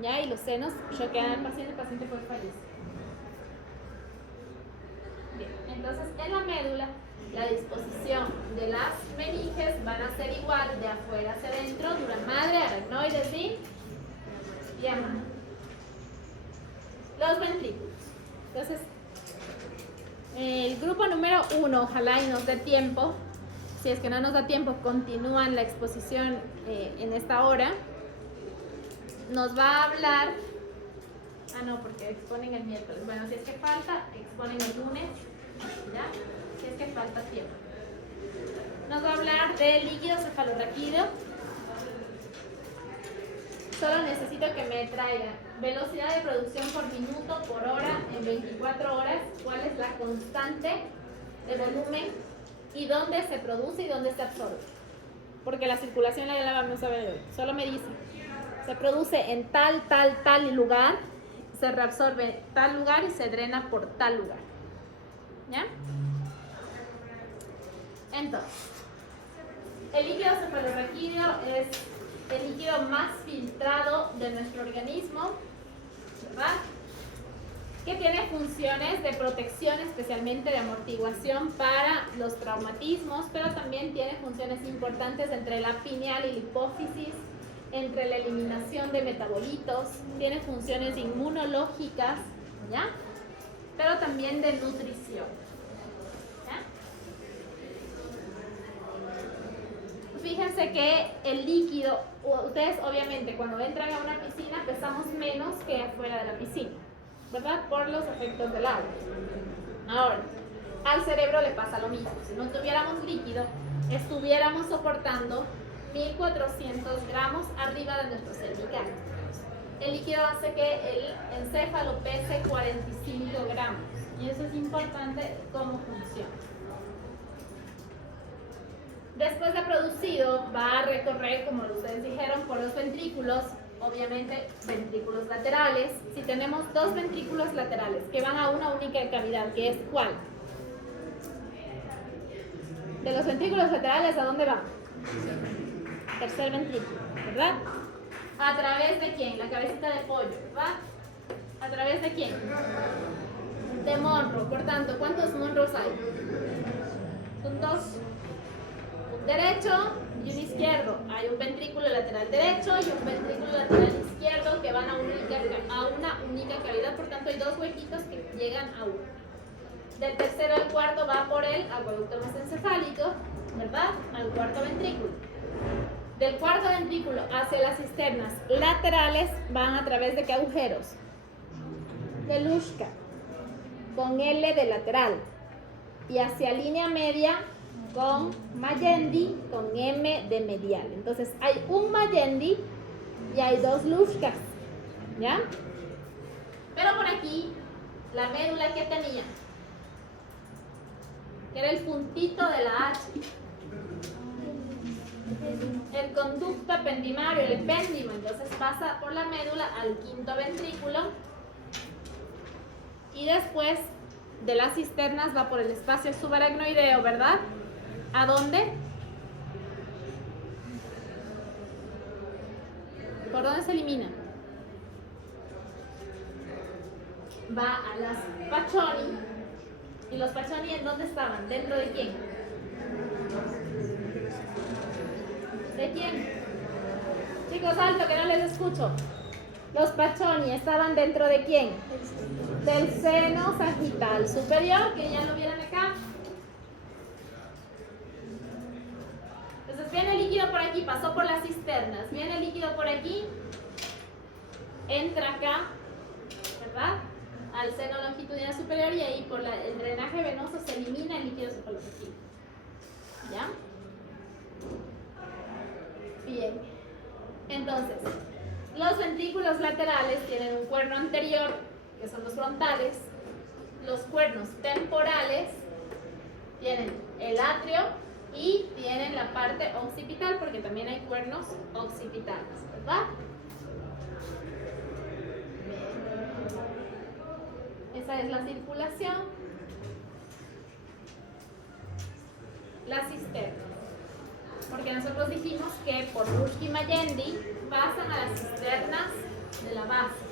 ¿Ya? Y los senos choquean al paciente, el paciente puede fallecer. Bien, entonces en la médula la disposición de las meninges van a ser igual de afuera hacia adentro, dura madre, aracnoides y diamante. Los ventrículos. Entonces, el grupo número 1, ojalá y nos dé tiempo. Si es que no nos da tiempo, continúan la exposición en esta hora. Nos va a hablar. Ah, no, porque exponen el miércoles. Bueno, si es que falta, exponen el lunes. ¿Ya? Si es que falta tiempo. Nos va a hablar del líquido cefalorraquídeo. Solo necesito que me traigan velocidad de producción por minuto, por hora, en 24 horas, cuál es la constante de volumen y dónde se produce y dónde se absorbe. Porque la circulación ya la vamos a ver hoy. Solo me dice, se produce en tal lugar, se reabsorbe en tal lugar y se drena por tal lugar. ¿Ya? Entonces, el líquido cefalorraquídeo es el líquido más filtrado de nuestro organismo, ¿verdad? Que tiene funciones de protección, especialmente de amortiguación para los traumatismos, pero también tiene funciones importantes entre la pineal y la hipófisis, entre la eliminación de metabolitos, tiene funciones inmunológicas, ¿ya? Pero también de nutrición, ¿ya? Fíjense que el líquido, ustedes obviamente cuando entran a una piscina pesamos menos que afuera de la piscina, ¿verdad? Por los efectos del agua. Ahora, al cerebro le pasa lo mismo. Si no tuviéramos líquido, estuviéramos soportando 1400 gramos arriba de nuestro cervical. El líquido hace que el encéfalo pese 45 gramos. Y eso es importante cómo funciona. Después de producido, va a recorrer, como ustedes dijeron, por los ventrículos, obviamente ventrículos laterales. Si tenemos dos ventrículos laterales que van a una única cavidad, ¿que es cuál? De los ventrículos laterales, ¿a dónde va? Tercer ventrículo, ¿verdad? ¿A través de quién? La cabecita de pollo, ¿verdad? ¿A través de quién? De Monroe. Por tanto, ¿cuántos Monroes hay? Son dos. Un derecho y un izquierdo. Hay un ventrículo lateral derecho y un ventrículo lateral izquierdo que van a una única cavidad. Por tanto, hay dos huequitos que llegan a uno. Del tercero al cuarto va por el acueducto mesencefálico, ¿verdad? Al cuarto ventrículo. Del cuarto ventrículo hacia las cisternas laterales van a través de qué agujeros? De Luschka, con L de lateral. Y hacia línea media con Magendie, con M de medial. Entonces hay un Magendie y hay dos Luschkas, ¿ya? Pero por aquí, la médula que tenía, que era el puntito de la H, el conducto ependimario, el epéndimo, entonces pasa por la médula al quinto ventrículo y después de las cisternas va por el espacio subaracnoideo, ¿verdad? ¿A dónde? ¿Por dónde se elimina? Va a las Paccioni. ¿Y los Paccioni en dónde estaban? ¿Dentro de quién? ¿De quién? Chicos, alto, que no les escucho. Los Paccioni estaban dentro de quién? Del seno sagital superior, que ya lo vieron acá. Entonces viene el líquido por aquí, pasó por las cisternas, viene el líquido por aquí, entra acá, ¿verdad? Al seno longitudinal superior y ahí por el drenaje venoso se elimina el líquido cefalorraquídeo. ¿Ya? Bien. Entonces, los ventrículos laterales tienen un cuerno anterior, que son los frontales. Los cuernos temporales tienen el atrio y tienen la parte occipital, porque también hay cuernos occipitales, ¿verdad? Esa es la circulación. La cisterna. Porque nosotros dijimos que por Luschka y Magendie pasan a las cisternas de la base.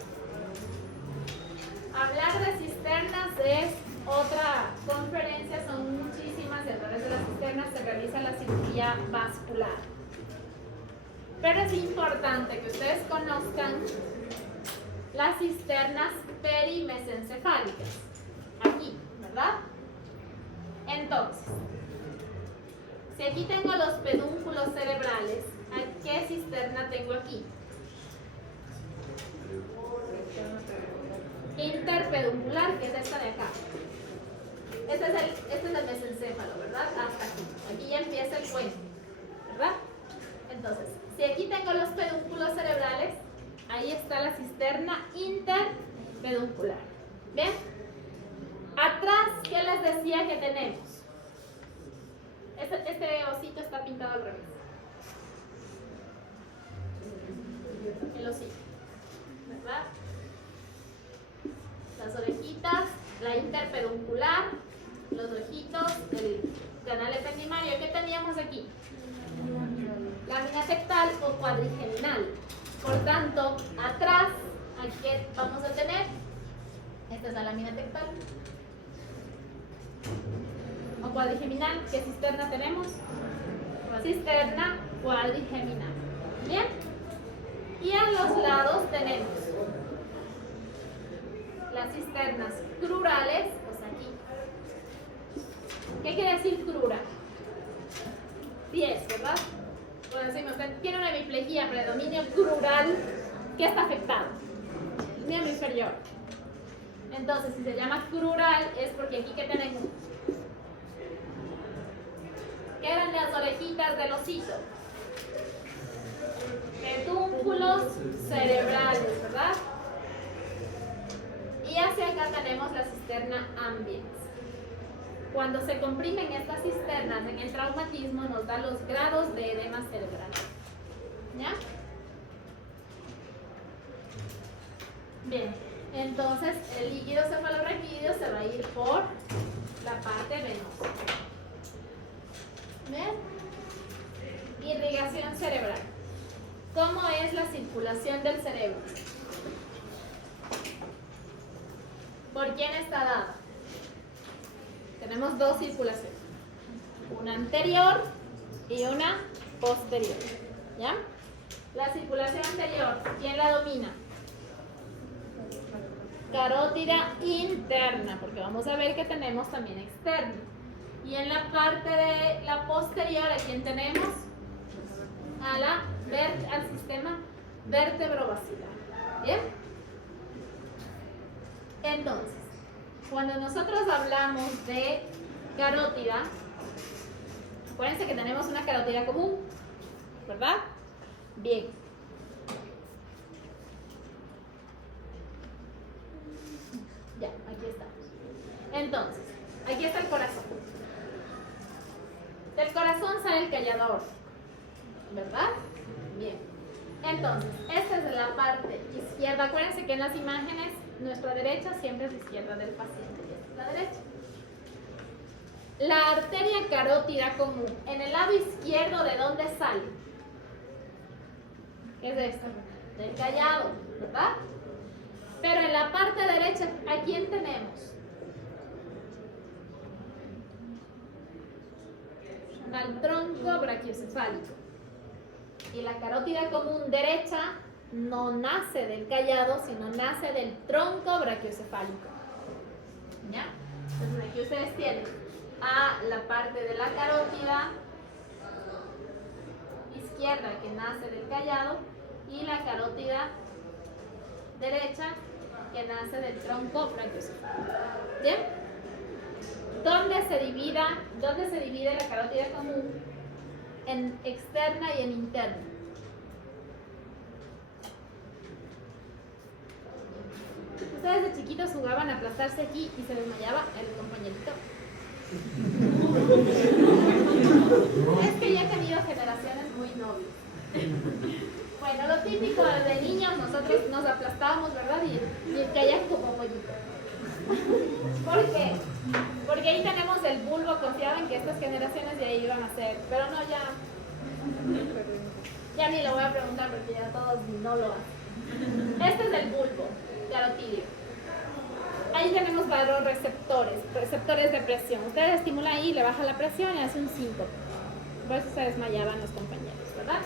Hablar de cisternas es otra conferencia, son muchísimas y a través de las cisternas se realiza la cirugía vascular. Pero es importante que ustedes conozcan las cisternas perimesencefálicas, aquí, ¿verdad? Entonces, si aquí tengo los pedúnculos cerebrales, ¿a qué cisterna tengo aquí? Interpeduncular, que es esta de acá. Este es el mesencéfalo, ¿verdad? Hasta aquí. Aquí ya empieza el cuello, ¿verdad? Entonces, si aquí tengo los pedúnculos cerebrales, ahí está la cisterna interpeduncular. ¿Bien? Atrás, ¿qué les decía que tenemos? Este osito está pintado al revés. El osito, ¿verdad? Las orejitas, la interpeduncular, los ojitos, el canal ependimario. ¿Qué teníamos aquí? Lámina tectal o cuadrigeminal. Por tanto, atrás, aquí vamos a tener, esta es la lámina tectal o cuadrigeminal. ¿Qué cisterna tenemos? Cisterna cuadrigeminal. ¿Bien? Y a los lados tenemos las cisternas crurales, pues aquí. ¿Qué quiere decir crura? Pies, ¿verdad? Bueno, si usted tiene una hemiplegia, predominio crural, ¿qué está afectado? El miembro inferior. Entonces, si se llama crural, es porque aquí, ¿qué tenemos? ¿Qué eran las orejitas del osito? Pedúnculos cerebrales, ¿verdad? Y hacia acá tenemos la cisterna ambiens. Cuando se comprimen estas cisternas en el traumatismo nos da los grados de edema cerebral. ¿Ya? Bien, entonces el líquido cefalorraquídeo se va a ir por la parte venosa. ¿Bien? Irrigación cerebral. ¿Cómo es la circulación del cerebro? ¿Por quién está dada? Tenemos dos circulaciones, una anterior y una posterior. ¿Ya? La circulación anterior, ¿quién la domina? Carótida interna, porque vamos a ver que tenemos también externa. Y en la parte de la posterior, ¿a quién tenemos? Al sistema vertebrovascular. ¿Bien? Entonces, cuando nosotros hablamos de carótida, acuérdense que tenemos una carótida común, ¿verdad? Bien. Ya, aquí estamos. Entonces, aquí está el corazón. Del corazón sale el callador, ¿verdad? Bien. Entonces, esta es la parte izquierda. Acuérdense que en las imágenes nuestra derecha siempre es la izquierda del paciente y esta es la derecha. La arteria carótida común, en el lado izquierdo, ¿de dónde sale? ¿Qué es esto? Del callado, ¿verdad? Pero en la parte derecha, ¿a quién tenemos? Al tronco brachiocefálico. Y la carótida común derecha no nace del callado, sino nace del tronco brachiocefálico. ¿Ya? Entonces aquí ustedes tienen a la parte de la carótida izquierda que nace del callado y la carótida derecha que nace del tronco brachiocefálico. ¿Bien? ¿Dónde se divide la carótida común? En externa y en interna. Ustedes de chiquitos jugaban a aplastarse aquí y se desmayaba el compañerito. Es que ya he tenido generaciones muy nobles. Bueno, lo típico de niños, nosotros nos aplastábamos, ¿verdad? Y caían como pollito. ¿Por qué? Porque ahí tenemos el bulbo, confiaba en que estas generaciones de ahí iban a ser, pero no, ya ni lo voy a preguntar porque ya todos no lo hacen. Este es el bulbo carotídeo. Ahí tenemos receptores de presión. Ustedes estimulan ahí, le baja la presión y hace un síncope. Por eso se desmayaban los compañeros, ¿verdad?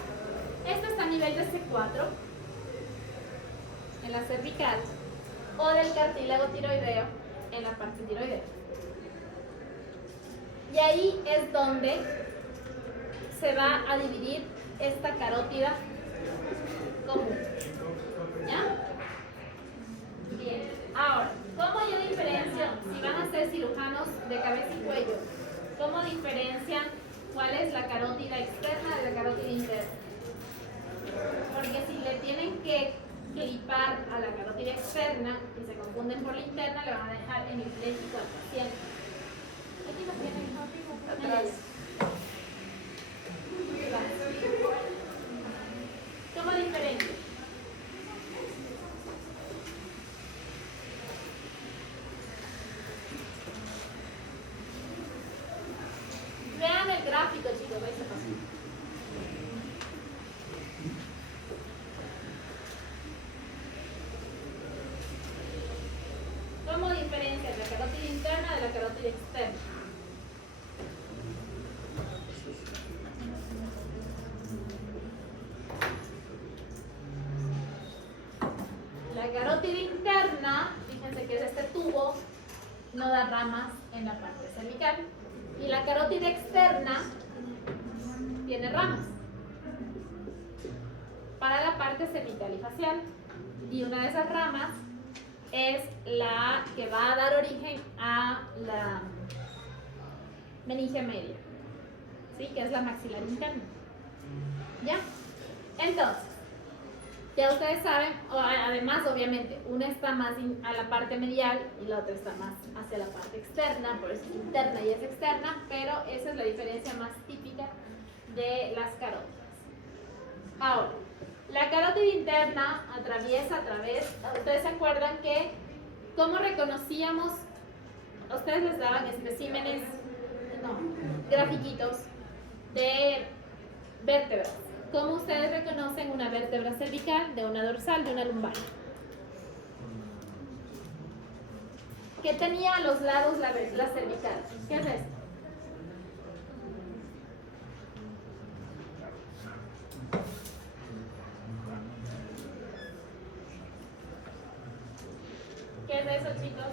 Este está a nivel de C4, en la cervical, o del cartílago tiroideo, en la parte tiroidea. Y ahí es donde se va a dividir esta carótida común. ¿Ya? Bien. Ahora, ¿cómo yo diferencio, si van a ser cirujanos de cabeza y cuello, cómo diferencian cuál es la carótida externa de la carótida interna? Porque si le tienen que clipar a la carótida externa y se confunden por la interna, le van a dejar hemipléjico al paciente. Aquí lo tienen, Atrás. ¿Cómo diferente? Vean el gráfico, chicos, ¿veis? ¿Cómo diferencia la carótida interna de la carótida externa? La carótida interna, fíjense que es este tubo, no da ramas en la parte cervical. Y la carótida externa tiene ramas para la parte cervical y facial. Y una de esas ramas es la que va a dar origen a la meninge media, ¿sí? Que es la maxilar interna. ¿Ya? Entonces, ya ustedes saben, además obviamente, una está más a la parte medial y la otra está más hacia la parte externa, por eso es interna y es externa, pero esa es la diferencia más típica de las carótidas. Ahora, la carótida interna atraviesa a través, ustedes se acuerdan que, ¿cómo reconocíamos? Ustedes les daban especímenes, no, grafiquitos de vértebras. ¿Cómo ustedes reconocen una vértebra cervical de una dorsal, de una lumbar? ¿Qué tenía a los lados la cervical? ¿Qué es esto? ¿Qué es eso, chicos?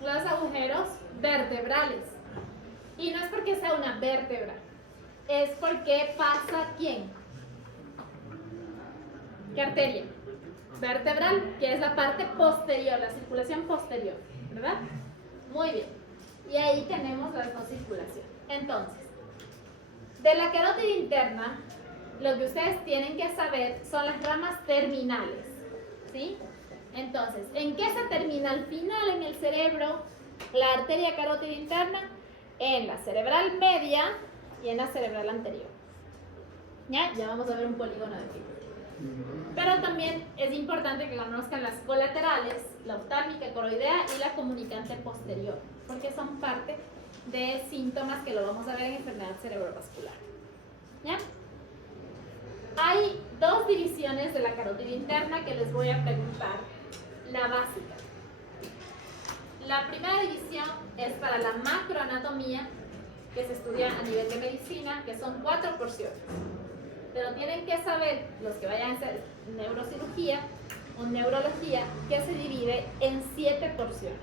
Los agujeros vertebrales. Y no es porque sea una vértebra, es porque pasa ¿quién? ¿Qué arteria? Vertebral, que es la parte posterior, la circulación posterior, ¿verdad? Muy bien. Y ahí tenemos la circulación. Entonces, de la carótida interna, lo que ustedes tienen que saber son las ramas terminales, ¿sí? Entonces, ¿en qué se termina al final en el cerebro la arteria carótida interna? En la cerebral media y en la cerebral anterior. ¿Ya? Ya vamos a ver un polígono de aquí. Pero también es importante que conozcan las colaterales, la oftálmica coroidea y la comunicante posterior, porque son parte de síntomas que lo vamos a ver en enfermedad cerebrovascular. ¿Ya? Hay dos divisiones de la carótida interna que les voy a preguntar. La básica. La primera división es para la macroanatomía, que se estudia a nivel de medicina, que son 4 porciones. Pero tienen que saber, los que vayan a hacer neurocirugía o neurología, que se divide en 7 porciones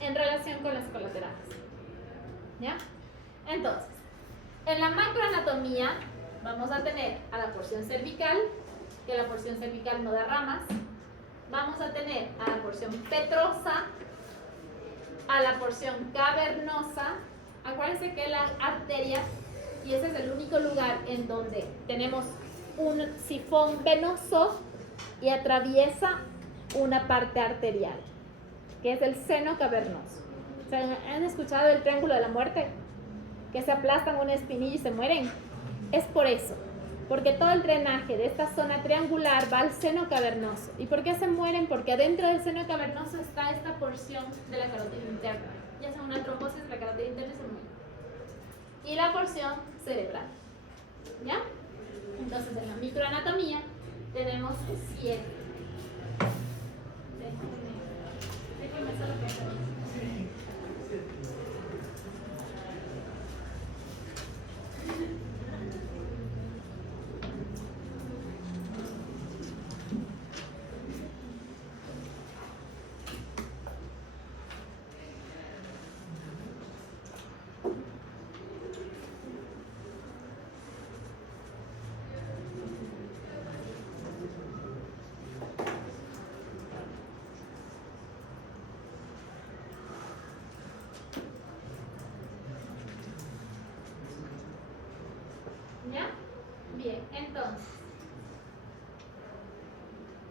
en relación con las colaterales. ¿Ya? Entonces, en la macroanatomía vamos a tener a la porción cervical, que la porción cervical no da ramas. Vamos a tener a la porción petrosa, a la porción cavernosa. Acuérdense que la arteria, y ese es el único lugar en donde tenemos un sifón venoso y atraviesa una parte arterial, que es el seno cavernoso. ¿Han escuchado el triángulo de la muerte? Que se aplastan una espinilla y se mueren. Es por eso. Porque todo el drenaje de esta zona triangular va al seno cavernoso. ¿Y por qué se mueren? Porque adentro del seno cavernoso está esta porción de la carótida interna. Ya sea una trombosis de la carótida interna y se muere. Y la porción cerebral. ¿Ya? Entonces en la microanatomía tenemos 7. Déjenme solo que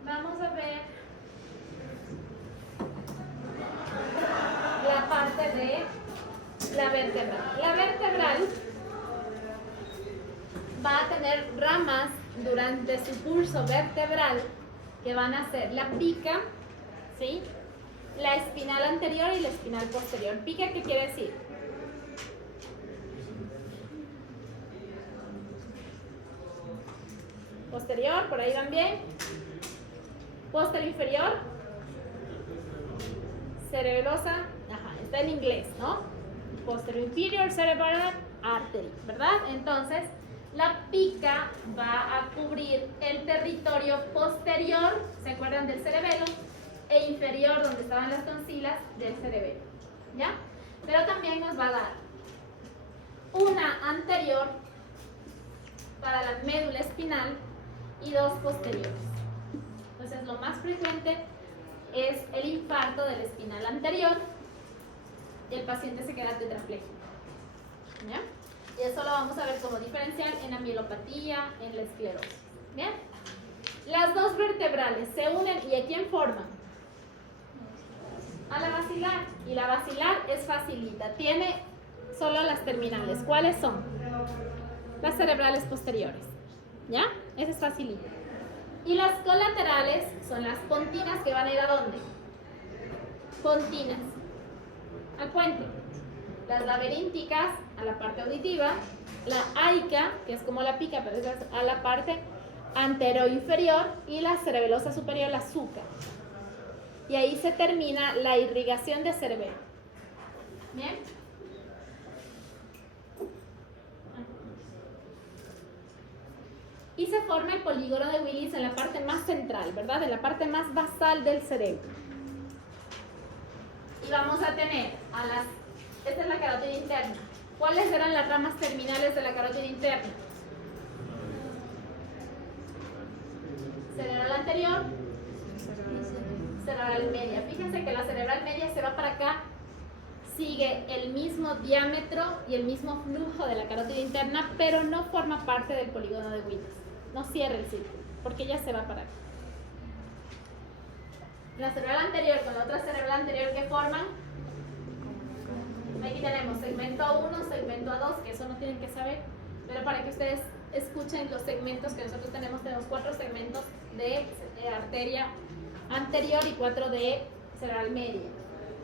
vamos a ver la parte de la vertebral. La vertebral va a tener ramas durante su curso vertebral que van a ser la pica, ¿sí? La espinal anterior y la espinal posterior. ¿Pica qué quiere decir? Posterior, por ahí van bien. Posterior inferior. Cerebrosa, ajá, está en inglés, ¿no? Posterior inferior cerebral artery, ¿verdad? Entonces, la pica va a cubrir el territorio posterior, ¿se acuerdan del cerebelo? E inferior, donde estaban las tonsilas del cerebelo, ¿ya? Pero también nos va a dar una anterior para la médula espinal y dos posteriores. Entonces, lo más frecuente es el infarto de la espinal anterior y el paciente se queda tetrapléjico, ¿ya? Y eso lo vamos a ver como diferencial en la mielopatía, en la esclerosis. ¿Bien? Las dos vertebrales se unen y ¿a quién forman? A la basilar. Y la basilar es facilita. Tiene solo las terminales. ¿Cuáles son? Las cerebrales posteriores. ¿Ya? Esa es facilita. Y las colaterales son las pontinas que van a ir ¿a dónde? Pontinas. Al puente. Las laberínticas a la parte auditiva, la aica, que es como la pica, pero es a la parte anteroinferior, y la cerebelosa superior, la suca. Y ahí se termina la irrigación de cerebelo. ¿Bien? Y se forma el polígono de Willis en la parte más central, ¿verdad? En la parte más basal del cerebro. Y vamos a tener a las... Esta es la carótida interna. ¿Cuáles eran las ramas terminales de la carótida interna? Cerebral anterior, cerebral media. Fíjense que la cerebral media se va para acá, sigue el mismo diámetro y el mismo flujo de la carótida interna, pero no forma parte del polígono de Willis. No cierra el círculo, porque ya se va para acá. La cerebral anterior con la otra cerebral anterior que forman, aquí tenemos segmento A1, segmento A2, que eso no tienen que saber, pero para que ustedes escuchen los segmentos que nosotros tenemos 4 segmentos de arteria anterior y 4 de cerebral media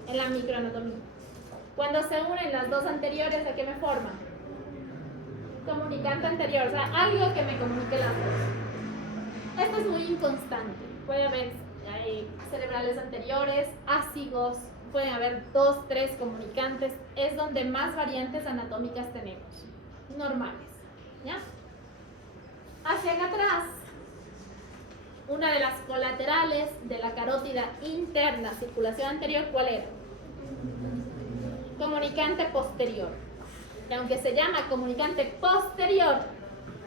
en la microanatomía. Cuando se unen las dos anteriores, ¿a qué me forman? Comunicante anterior, o sea, algo que me comunique las dos. Esto es muy inconstante. Puede haber cerebrales anteriores, ácigos, pueden haber 2, 3 comunicantes. Es donde más variantes anatómicas tenemos, normales, ¿ya? Hacia acá atrás, una de las colaterales de la carótida interna, circulación anterior, ¿cuál era? Comunicante posterior. Y aunque se llama comunicante posterior,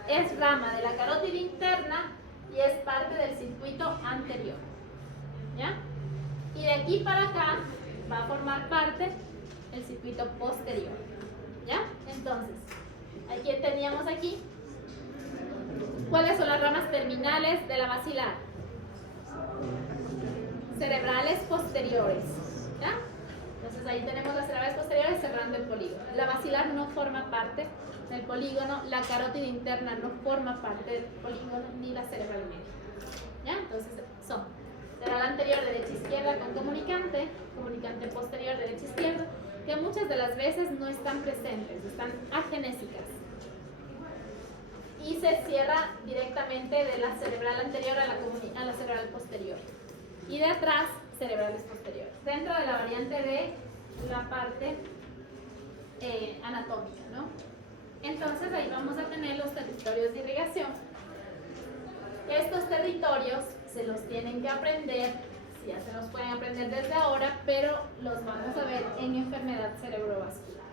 es rama de la carótida interna y es parte del circuito anterior, ¿ya? Y de aquí para acá va a formar parte el circuito posterior, ¿ya? Entonces, ¿qué teníamos aquí? ¿Cuáles son las ramas terminales de la basilar? Cerebrales posteriores, ¿ya? Entonces ahí tenemos las cerebrales posteriores cerrando el polígono. La basilar no forma parte del polígono, la carótida interna no forma parte del polígono, ni la cerebral media, ¿ya? Entonces son cerebral anterior derecha-izquierda con comunicante, comunicante posterior derecha-izquierda, que muchas de las veces no están presentes, están agenésicas. Y se cierra directamente de la cerebral anterior a la cerebral posterior. Y de atrás, cerebrales posteriores. Dentro de la variante de la parte anatómica, ¿no? Entonces ahí vamos a tener los territorios de irrigación. Estos territorios se los tienen que aprender, si ya se los pueden aprender desde ahora, pero los vamos a ver en enfermedad cerebrovascular.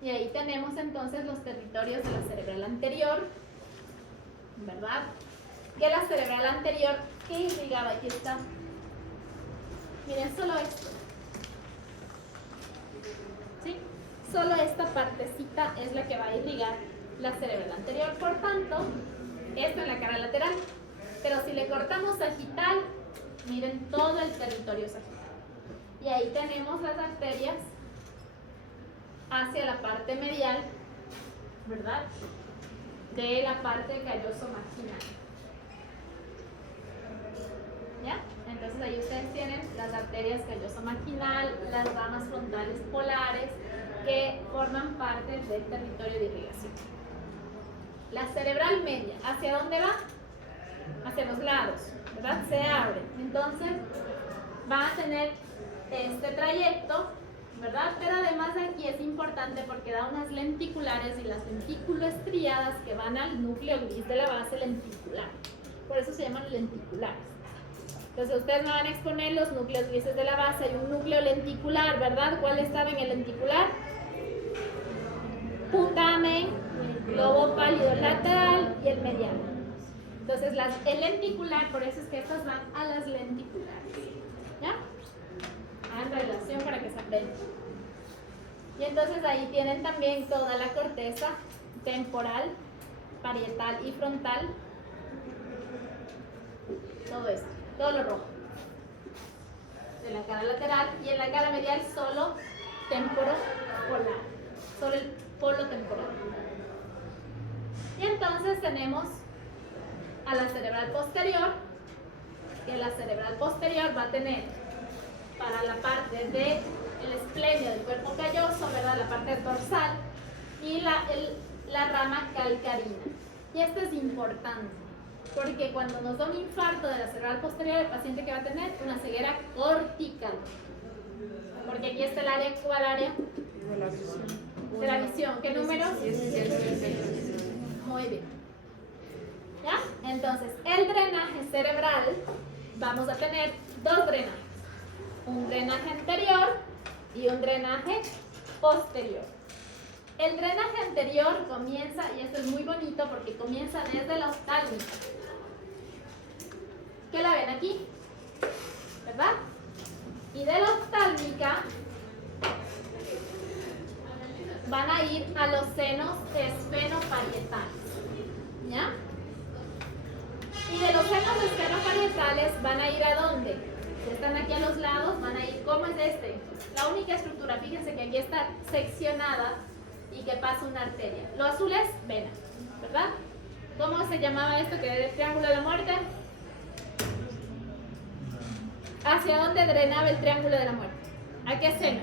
Y ahí tenemos entonces los territorios de la cerebral anterior, ¿verdad? Que la cerebral anterior, ¿qué irrigaba? Aquí está. Miren, solo esto. ¿Sí? Solo esta partecita es la que va a irrigar la cerebral anterior. Por tanto, esto en la cara lateral. Pero si le cortamos sagital, miren todo el territorio sagital. Y ahí tenemos las arterias hacia la parte medial, ¿verdad? De la parte calloso marginal. ¿Ya? Entonces ahí ustedes tienen las arterias calloso marginal, las ramas frontales polares que forman parte del territorio de irrigación. La cerebral media, ¿hacia dónde va? Hacia los lados, ¿verdad? Se abre. Entonces va a tener este trayecto, ¿verdad? Pero además aquí es importante porque da unas lenticulares y las lenticuloestriadas que van al núcleo gris de la base lenticular. Por eso se llaman lenticulares. Entonces ustedes me van a exponer los núcleos grises de la base. Hay un núcleo lenticular, ¿verdad? ¿Cuál estaba en el lenticular? Putamen, globo pálido lateral y el mediano. Entonces el lenticular, por eso es que estas van a las lenticulares. ¿Ya? En relación para que se aprenda. Y entonces ahí tienen también toda la corteza temporal, parietal y frontal. Todo esto, todo lo rojo. De la cara lateral y en la cara medial solo temporopolar, solo el polo temporal. Y entonces tenemos a la cerebral posterior, que la cerebral posterior va a tener para la parte del esplenio del cuerpo calloso, ¿verdad? La parte dorsal y la rama calcarina. Y esto es importante, porque cuando nos da un infarto de la cerebral posterior, el paciente que va a tener una ceguera cortical. Porque aquí está el área, ¿cuál área? De la visión. De la visión. ¿Qué número? 17. Muy bien. ¿Ya? Entonces, el drenaje cerebral, vamos a tener dos drenajes. Un drenaje anterior y un drenaje posterior. El drenaje anterior comienza, y esto es muy bonito porque comienza desde la oftálmica. ¿Qué la ven aquí? ¿Verdad? Y de la oftálmica van a ir a los senos esfenoparietales. ¿Ya? Y de los senos esfenoparietales van a ir ¿a dónde? Si están aquí a los lados, van a ir, ¿cómo es este? La única estructura, fíjense que aquí está seccionada y que pasa una arteria. Lo azul es vena, ¿verdad? ¿Cómo se llamaba esto que era el triángulo de la muerte? ¿Hacia dónde drenaba el triángulo de la muerte? ¿A qué seno?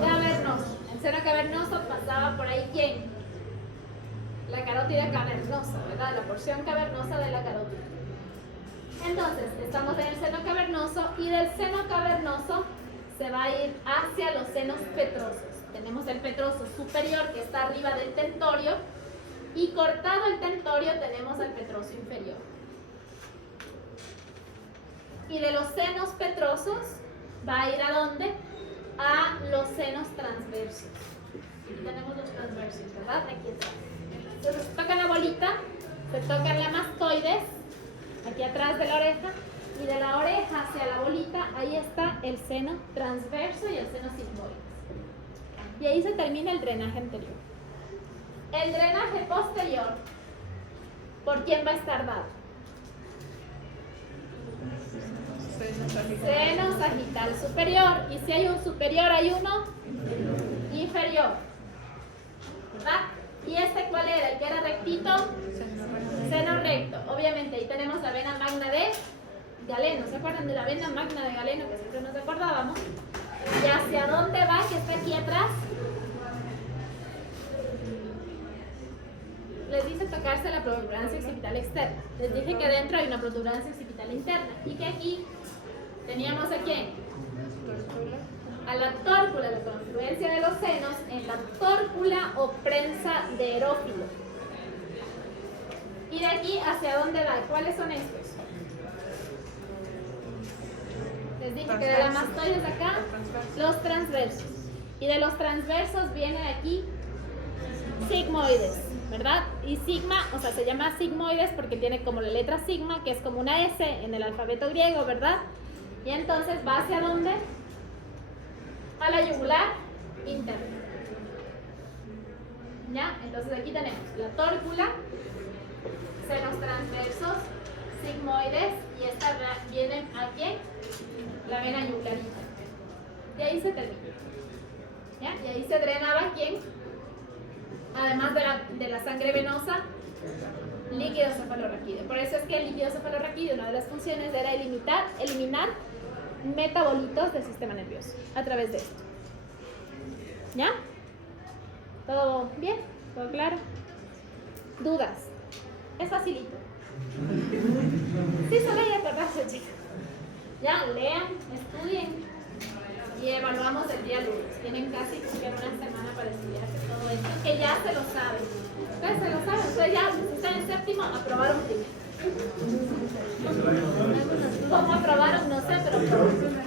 Cavernoso. El seno cavernoso pasaba por ahí, ¿quién? La carótida cavernosa, ¿verdad? La porción cavernosa de la carótida. Entonces, estamos en el seno cavernoso y del seno cavernoso se va a ir hacia los senos petrosos. Tenemos el petroso superior que está arriba del tentorio y cortado el tentorio tenemos al petroso inferior. Y de los senos petrosos va a ir ¿a dónde? A los senos transversos. Aquí tenemos los transversos, ¿verdad? Aquí está. Entonces se toca la bolita, se toca la mastoides, aquí atrás de la oreja, y de la oreja hacia la bolita, ahí está el seno transverso y el seno sigmoides. Y ahí se termina el drenaje anterior. El drenaje posterior, ¿por quién va a estar dado? Seno sagital superior. Y si hay un superior, hay uno inferior, ¿verdad? ¿Y este cuál era? ¿El que era rectito? Seno recto. Obviamente ahí tenemos la vena magna de Galeno. ¿Se acuerdan de la vena magna de Galeno que siempre nos acordábamos? ¿Y hacia dónde va? Que está aquí atrás. Les dice tocarse la protuberancia occipital externa. Les dije que dentro hay una protuberancia occipital interna. Y que aquí teníamos a quién? A la tórcula, la confluencia de los senos en la tórcula o prensa de erófilo. ¿Y de aquí hacia dónde va? ¿Cuáles son estos? Les dije que de la mastoides acá, los transversos. Y de los transversos viene aquí sigmoides, ¿verdad? Y sigma, o sea, se llama sigmoides porque tiene como la letra sigma, que es como una S en el alfabeto griego, ¿verdad? Y entonces va hacia dónde? A la yugular interna. ¿Ya? Entonces aquí tenemos la tórcula, senos transversos, sigmoides y esta viene a quién? La vena yuglarita. Y ahí se termina. ¿Ya? Y ahí se drenaba quién? Además de la sangre venosa, líquido cefalorraquídeo. Por eso es que el líquido cefalorraquídeo, una de las funciones era eliminar metabolitos del sistema nervioso a través de esto. ¿Ya? ¿Todo bien? ¿Todo claro? ¿Dudas? Es facilito. Sí, solo hay que acordarse, chicos. Ya, lean, estudien y evaluamos el día lunes. Tienen casi que una semana para estudiarse todo esto, que ya se lo saben. Ustedes se lo saben, ustedes ya, si están en séptimo, aprobaron primero. ¿Cómo aprobaron? No sé, pero aprobaron.